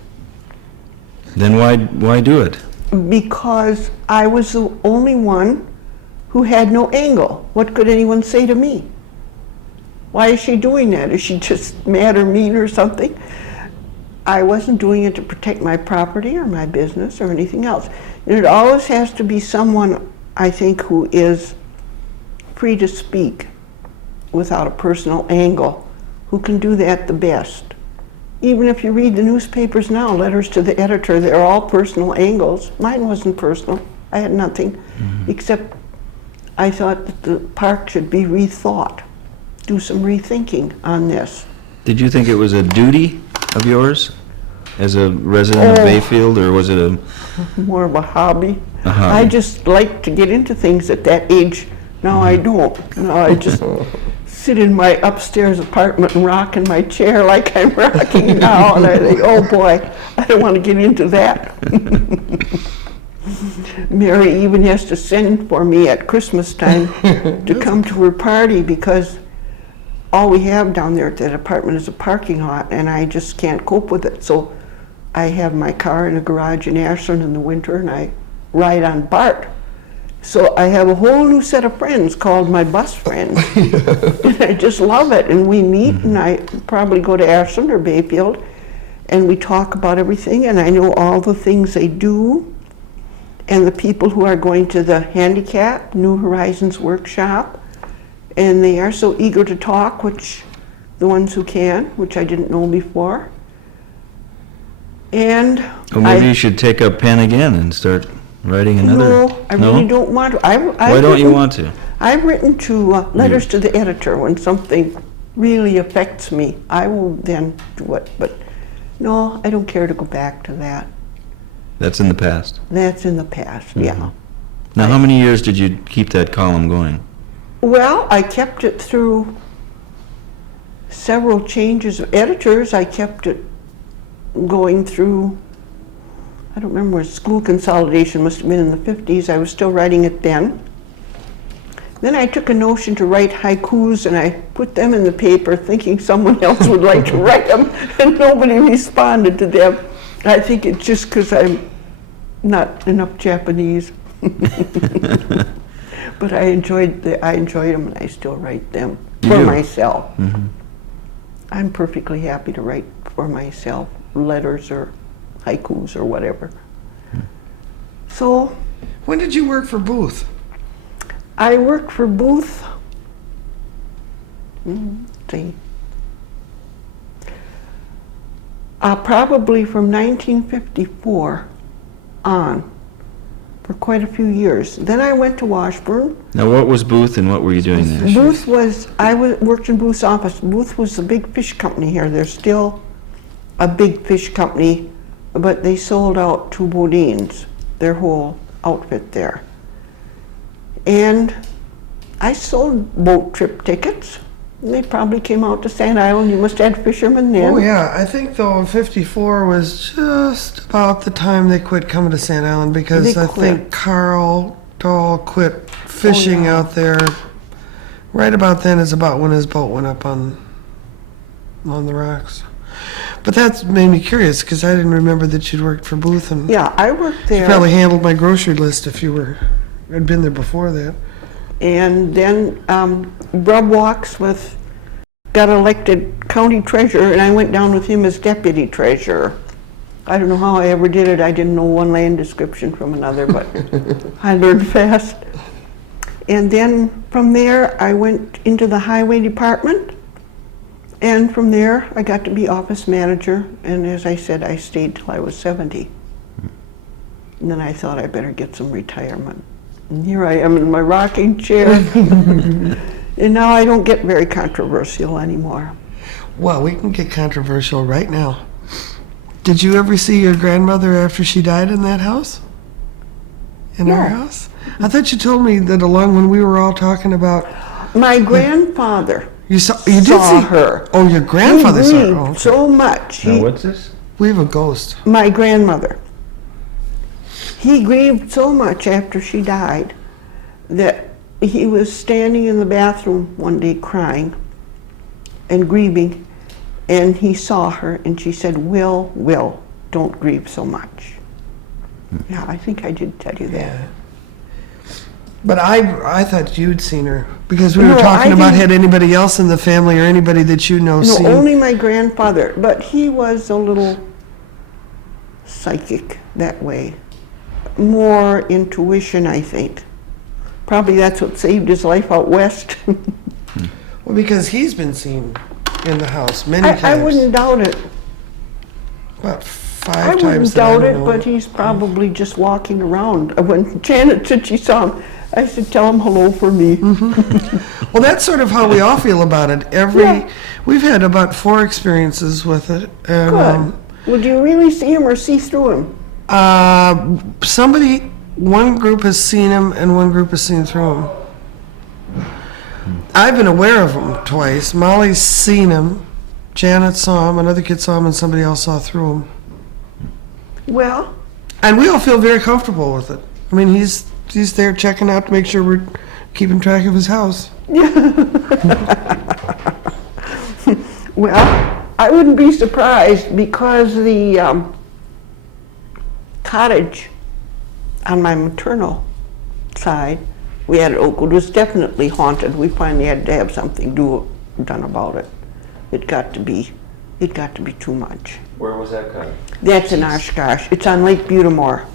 Then why do it? because I was the only one who had no angle. What could anyone say to me? Why is she doing that? Is she just mad or mean or something? I wasn't doing it to protect my property or my business or anything else. And it always has to be someone, I think, who is free to speak without a personal angle, who can do that the best. Even if you read the newspapers now, letters to the editor, they're all personal angles. Mine wasn't personal. I had nothing, except I thought that the park should be rethought. Do some rethinking on this. Did you think it was a duty of yours as a resident of Oh. Bayfield, or was it a? More of a hobby. A hobby. I just like to get into things at that age. Now I don't. Now I just sit in my upstairs apartment and rock in my chair like I'm rocking now, and I think, oh boy, I don't want to get into that. Mary even has to send for me at Christmas time to come to her party because all we have down there at that apartment is a parking lot, and I just can't cope with it. So I have my car in a garage in Ashland in the winter, and I ride on BART. So I have a whole new set of friends called my bus friends. And I just love it. And we meet, and I probably go to Ashland or Bayfield, and we talk about everything, and I know all the things they do, and the people who are going to the handicap New Horizons workshop, and they are so eager to talk, which the ones who can, which I didn't know before. And Well, maybe you should take up pen again and start writing another. No, I really don't want to. Why don't you want to? I've written letters to the editor when something really affects me. I will then do it, but no, I don't care to go back to that. That's in the past. That's in the past, yeah. Now, how many years did you keep that column going? Well, I kept it through several changes of editors. I kept it going through, I don't remember, school consolidation must have been in the 50s. I was still writing it then. Then I took a notion to write haikus, and I put them in the paper thinking someone else would like to write them, and nobody responded to them. I think it's just because I'm not enough Japanese. But I enjoyed them, and I still write them for myself. Mm-hmm. I'm perfectly happy to write for myself letters or haikus or whatever. So, When did you work for Booth? I worked for Booth, see, probably from 1954 on, for quite a few years. Then I went to Washburn. Now, what was Booth and what were you doing there? Booth was, worked in Booth's office. Booth was a big fish company here. They're still a big fish company, but they sold out to Boudin's, their whole outfit there. And I sold boat trip tickets. They probably came out to Sand Island. You must have had fishermen then. Oh yeah, I think though 54 was just about the time they quit coming to Sand Island, because I think Carl Dahl quit fishing out there. Right about then is about when his boat went up on the rocks. But that's made me curious, because I didn't remember that you'd worked for Booth, and Yeah, I worked there. you probably handled my grocery list if you had been there before that. And then Brub Walks got elected county treasurer, and I went down with him as deputy treasurer. I don't know how I ever did it. I didn't know one land description from another, but I learned fast. And then from there, I went into the highway department. And from there, I got to be office manager. And as I said, I stayed till I was 70. And then I thought I better get some retirement. And here I am in my rocking chair. And now I don't get very controversial anymore. Well, we can get controversial right now. Did you ever see your grandmother after she died in that house? In our house? I thought you told me that along when we were all talking about... My grandfather You saw did her. Oh, your grandfather He saw her. grieved Oh, okay. so much. Now, what's this? We have a ghost. My grandmother. He grieved so much after she died that he was standing in the bathroom one day crying and grieving, and he saw her, and she said, Will, don't grieve so much. Yeah, I think I did tell you that. Yeah. But I thought you'd seen her, because we were No, talking I about didn't- had anybody else in the family or anybody that you know No, seen. only my grandfather, but he was a little psychic that way. More intuition, I think. Probably that's what saved his life out west. Well, because he's been seen in the house many times. I wouldn't doubt it. About 5 I times. wouldn't that I doubt don't it, know. but he's probably just walking around. When Janet said she saw him, I said, tell him hello for me. Well, that's sort of how we all feel about it. Yeah. We've had about 4 experiences with it. And, Good. Well, do you really see him or see through him? one group has seen him and one group has seen through him. I've been aware of him twice. Molly's seen him. Janet saw him, another kid saw him, and somebody else saw through him. Well, And we all feel very comfortable with it. I mean, he's there checking out to make sure we're keeping track of his house. well, I wouldn't be surprised because the cottage on my maternal side we had at Oakwood was definitely haunted. We finally had to have something done about it. It got to be too much. Where was that cut? That's in Oshkosh. It's on Lake Butamore.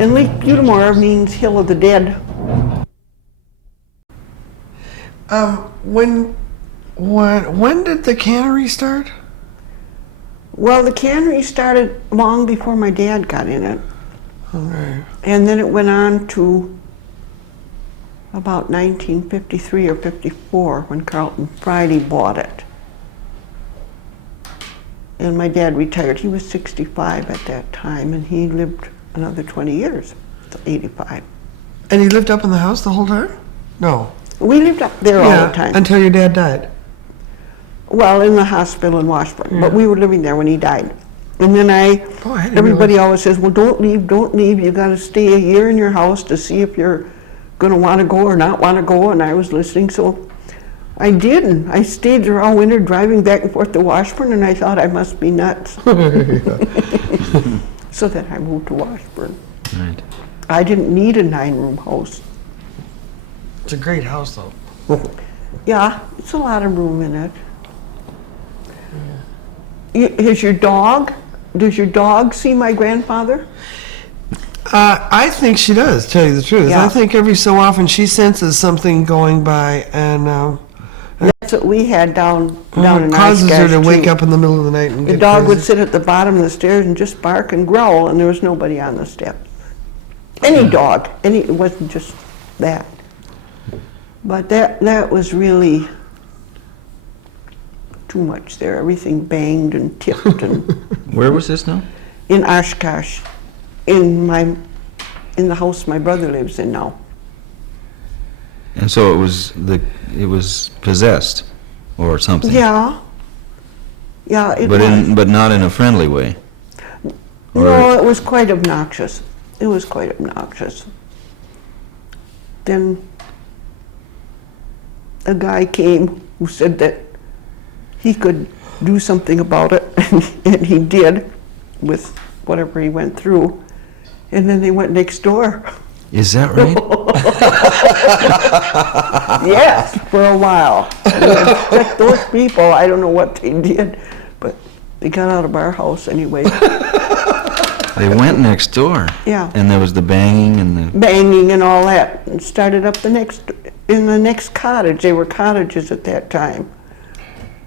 And Lake Butamore means Hill of the Dead. When did the cannery start? Well, the cannery started long before my dad got in it. Okay. And then it went on to about 1953 or 54 when Carlton Friday bought it. And my dad retired. He was 65 at that time, and he lived another 20 years, so 85. And you lived up in the house the whole time? No. We lived up there all the time. Until your dad died. Well, in the hospital in Washburn, but we were living there when he died. And then I didn't everybody realize. always says, well, don't leave. You got to stay a year in your house to see if you're going to want to go or not want to go. And I was listening, so I did. And I stayed there all winter driving back and forth to Washburn, and I thought I must be nuts. So then I moved to Washburn. Right. I didn't need a 9-room house. It's a great house, though. Yeah, it's a lot of room in it. Does your dog see my grandfather? I think she does, tell you the truth. Yeah. I think every so often she senses something going by, and That's what we had down in causes her to Oshkosh, wake too. up in the middle of the night and The get dog would crazy. sit at the bottom of the stairs and just bark and growl, and there was nobody on the steps. Any dog, it wasn't just that. But that was really too much there. Everything banged and tipped, and Where was this now? in Oshkosh, in the house my brother lives in now. And so it was possessed or something. Yeah, it But was. but not in a friendly way. No, it was quite obnoxious. It was quite obnoxious. Then a guy came who said that he could do something about it, and he did with whatever he went through. And then they went next door. Is that right? Yes, for a while. Except those people, I don't know what they did, but they got out of our house anyway. They went next door. Yeah. And there was the banging and the... Banging and all that, and started up in the next cottage. They were cottages at that time.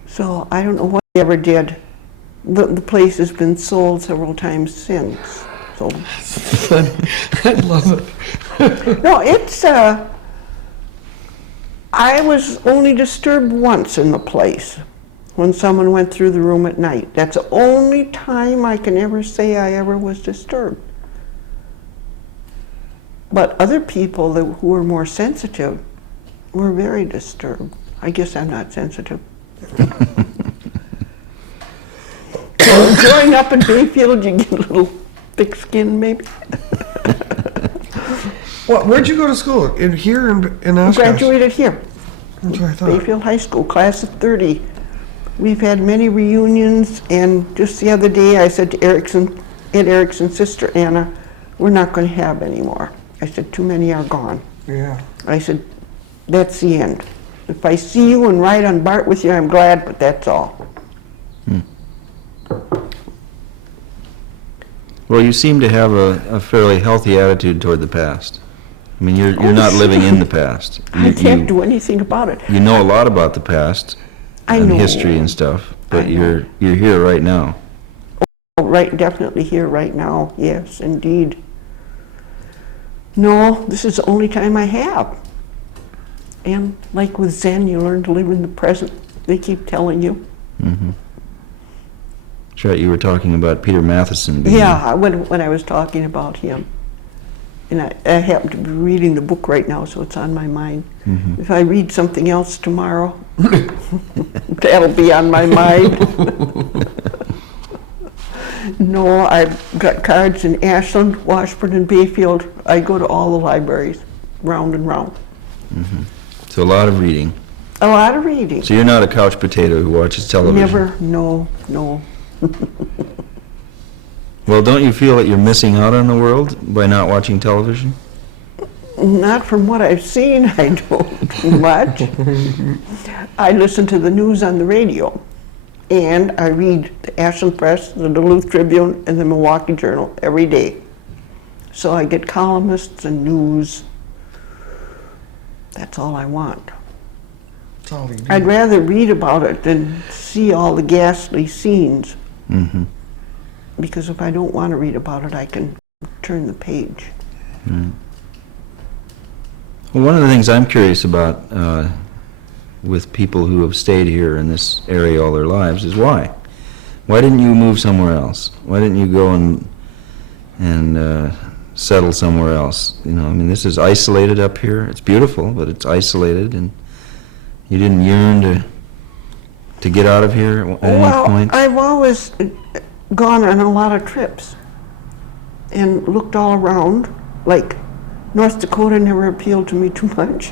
So I don't know what they ever did. The place has been sold several times since. So I love it. no, it's I was only disturbed once in the place when someone went through the room at night. That's the only time I can ever say I ever was disturbed. But other people who were more sensitive were very disturbed. I guess I'm not sensitive. Growing up in Bayfield, you get a little thick skin, maybe. Where'd you go to school? Here in Oshkosh? Graduated here, That's what I thought. Bayfield High School, class of 30. We've had many reunions, and just the other day I said to Ed Erickson's sister, Anna, we're not going to have any more. I said, too many are gone. Yeah. I said, that's the end. If I see you and ride on BART with you, I'm glad, but that's all. Well, you seem to have a fairly healthy attitude toward the past. I mean, you're not living in the past. I can't do anything about it. You know a lot about the past I and know. history and stuff, but I know. you're here right now. Right, definitely here right now, yes, indeed. No, this is the only time I have. And like with Zen, you learn to live in the present. They keep telling you. Mm-hmm. That's right, you were talking about Peter Matheson being... Yeah, when I was talking about him. And I happen to be reading the book right now, so it's on my mind. Mm-hmm. If I read something else tomorrow, that'll be on my mind. No, I've got cards in Ashland, Washburn, and Bayfield. I go to all the libraries, round and round. Mm-hmm. So a lot of reading. A lot of reading. So you're not a couch potato who watches television? Never, no. Well, don't you feel that you're missing out on the world by not watching television? Not from what I've seen, I don't much. I listen to the news on the radio, and I read the Ashland Press, the Duluth Tribune, and the Milwaukee Journal every day. So I get columnists and news. That's all I want. That's all you do. I'd rather read about it than see all the ghastly scenes. Mm-hmm. Because if I don't want to read about it, I can turn the page. Right. Well, one of the things I'm curious about with people who have stayed here in this area all their lives is why? Why didn't you move somewhere else? Why didn't you go and settle somewhere else? You know, I mean, this is isolated up here. It's beautiful, but it's isolated, and you didn't yearn to get out of here at any point? I've always gone on a lot of trips and looked all around. Like, North Dakota never appealed to me too much,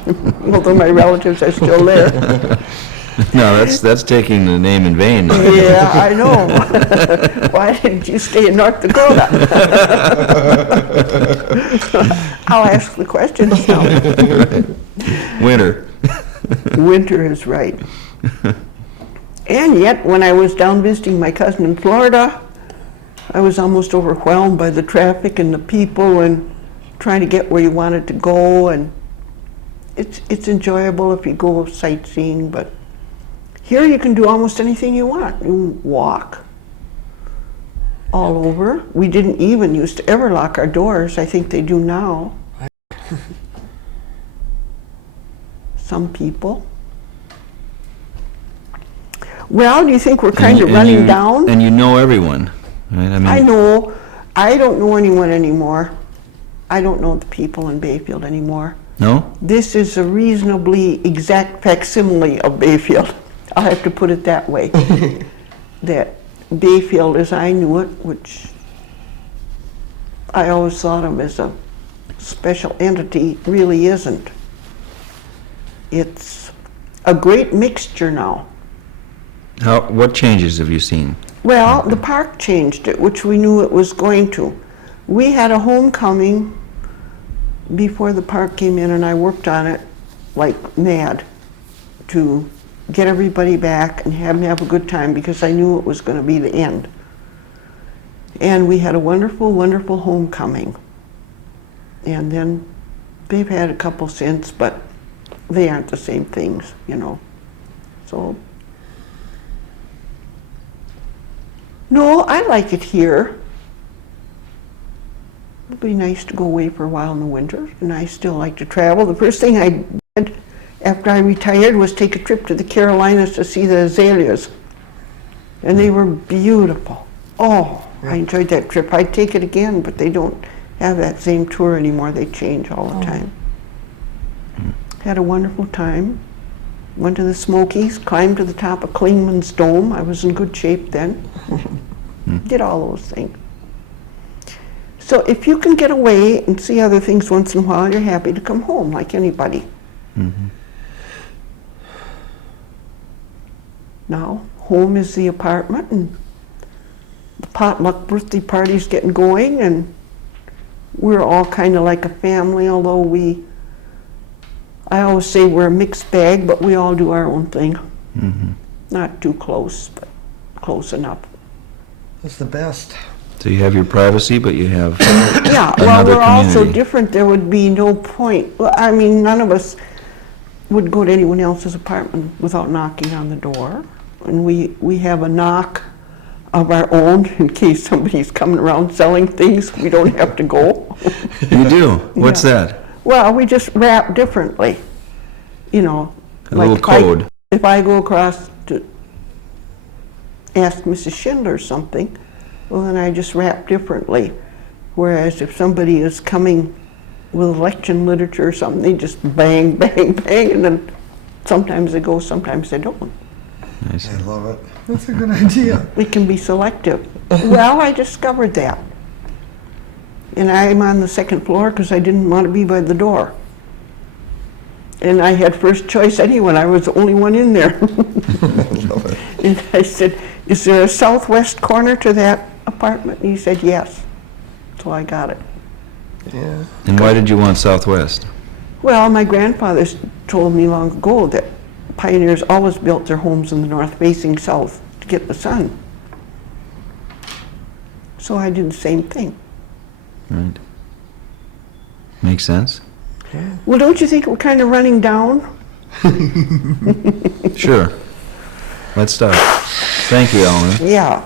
although my relatives are still there. No, that's taking the name in vain. Yeah, I know. Why didn't you stay in North Dakota? I'll ask the questions now. Winter. Winter is right. And yet, when I was down visiting my cousin in Florida, I was almost overwhelmed by the traffic and the people and trying to get where you wanted to go. And it's enjoyable if you go sightseeing, but here you can do almost anything you want. You walk all over. We didn't even used to ever lock our doors. I think they do now. Some people. Well, do you think we're kind of running down? And you know everyone, right? I mean, I know. I don't know anyone anymore. I don't know the people in Bayfield anymore. No? This is a reasonably exact facsimile of Bayfield. I'll have to put it that way. That Bayfield, as I knew it, which I always thought of as a special entity, really isn't. It's a great mixture now. What changes have you seen? Well, the park changed it, which we knew it was going to. We had a homecoming before the park came in, and I worked on it like mad to get everybody back and have them have a good time, because I knew it was going to be the end. And we had a wonderful, wonderful homecoming. And then they've had a couple since, but they aren't the same things, you know. So, no, I like it here. It'd be nice to go away for a while in the winter, and I still like to travel. The first thing I did after I retired was take a trip to the Carolinas to see the azaleas. And they were beautiful. Oh, I enjoyed that trip. I'd take it again, but they don't have that same tour anymore. They change all the time. Had a wonderful time. Went to the Smokies, climbed to the top of Klingman's Dome. I was in good shape then. Did all those things. So if you can get away and see other things once in a while, you're happy to come home like anybody. Mm-hmm. Now, home is the apartment, and the potluck birthday party's getting going, and we're all kind of like a family, although I always say we're a mixed bag, but we all do our own thing. Mm-hmm. Not too close, but close enough. That's the best. So you have your privacy, but you have Yeah, well, another we're all so community. different, there would be no point. Well, I mean, none of us would go to anyone else's apartment without knocking on the door. And we have a knock of our own in case somebody's coming around selling things. We don't have to go. You do? What's Yeah. that? Well, we just rap differently, you know. A little code. If I go across to ask Mrs. Schindler something, well, then I just rap differently. Whereas if somebody is coming with election literature or something, they just bang, bang, bang, and then sometimes they go, sometimes they don't. Nice. I love it. That's a good idea. We can be selective. Well, I discovered that. And I'm on the second floor because I didn't want to be by the door. And I had first choice anyway. I was the only one in there. And I said, is there a southwest corner to that apartment? And he said, yes. So I got it. Yeah. And why did you want Southwest? Well, my grandfather told me long ago that pioneers always built their homes in the north facing south to get the sun. So I did the same thing. Right. Makes sense? Well, don't you think we're kind of running down? Sure. Let's stop. Thank you, Eleanor. Yeah.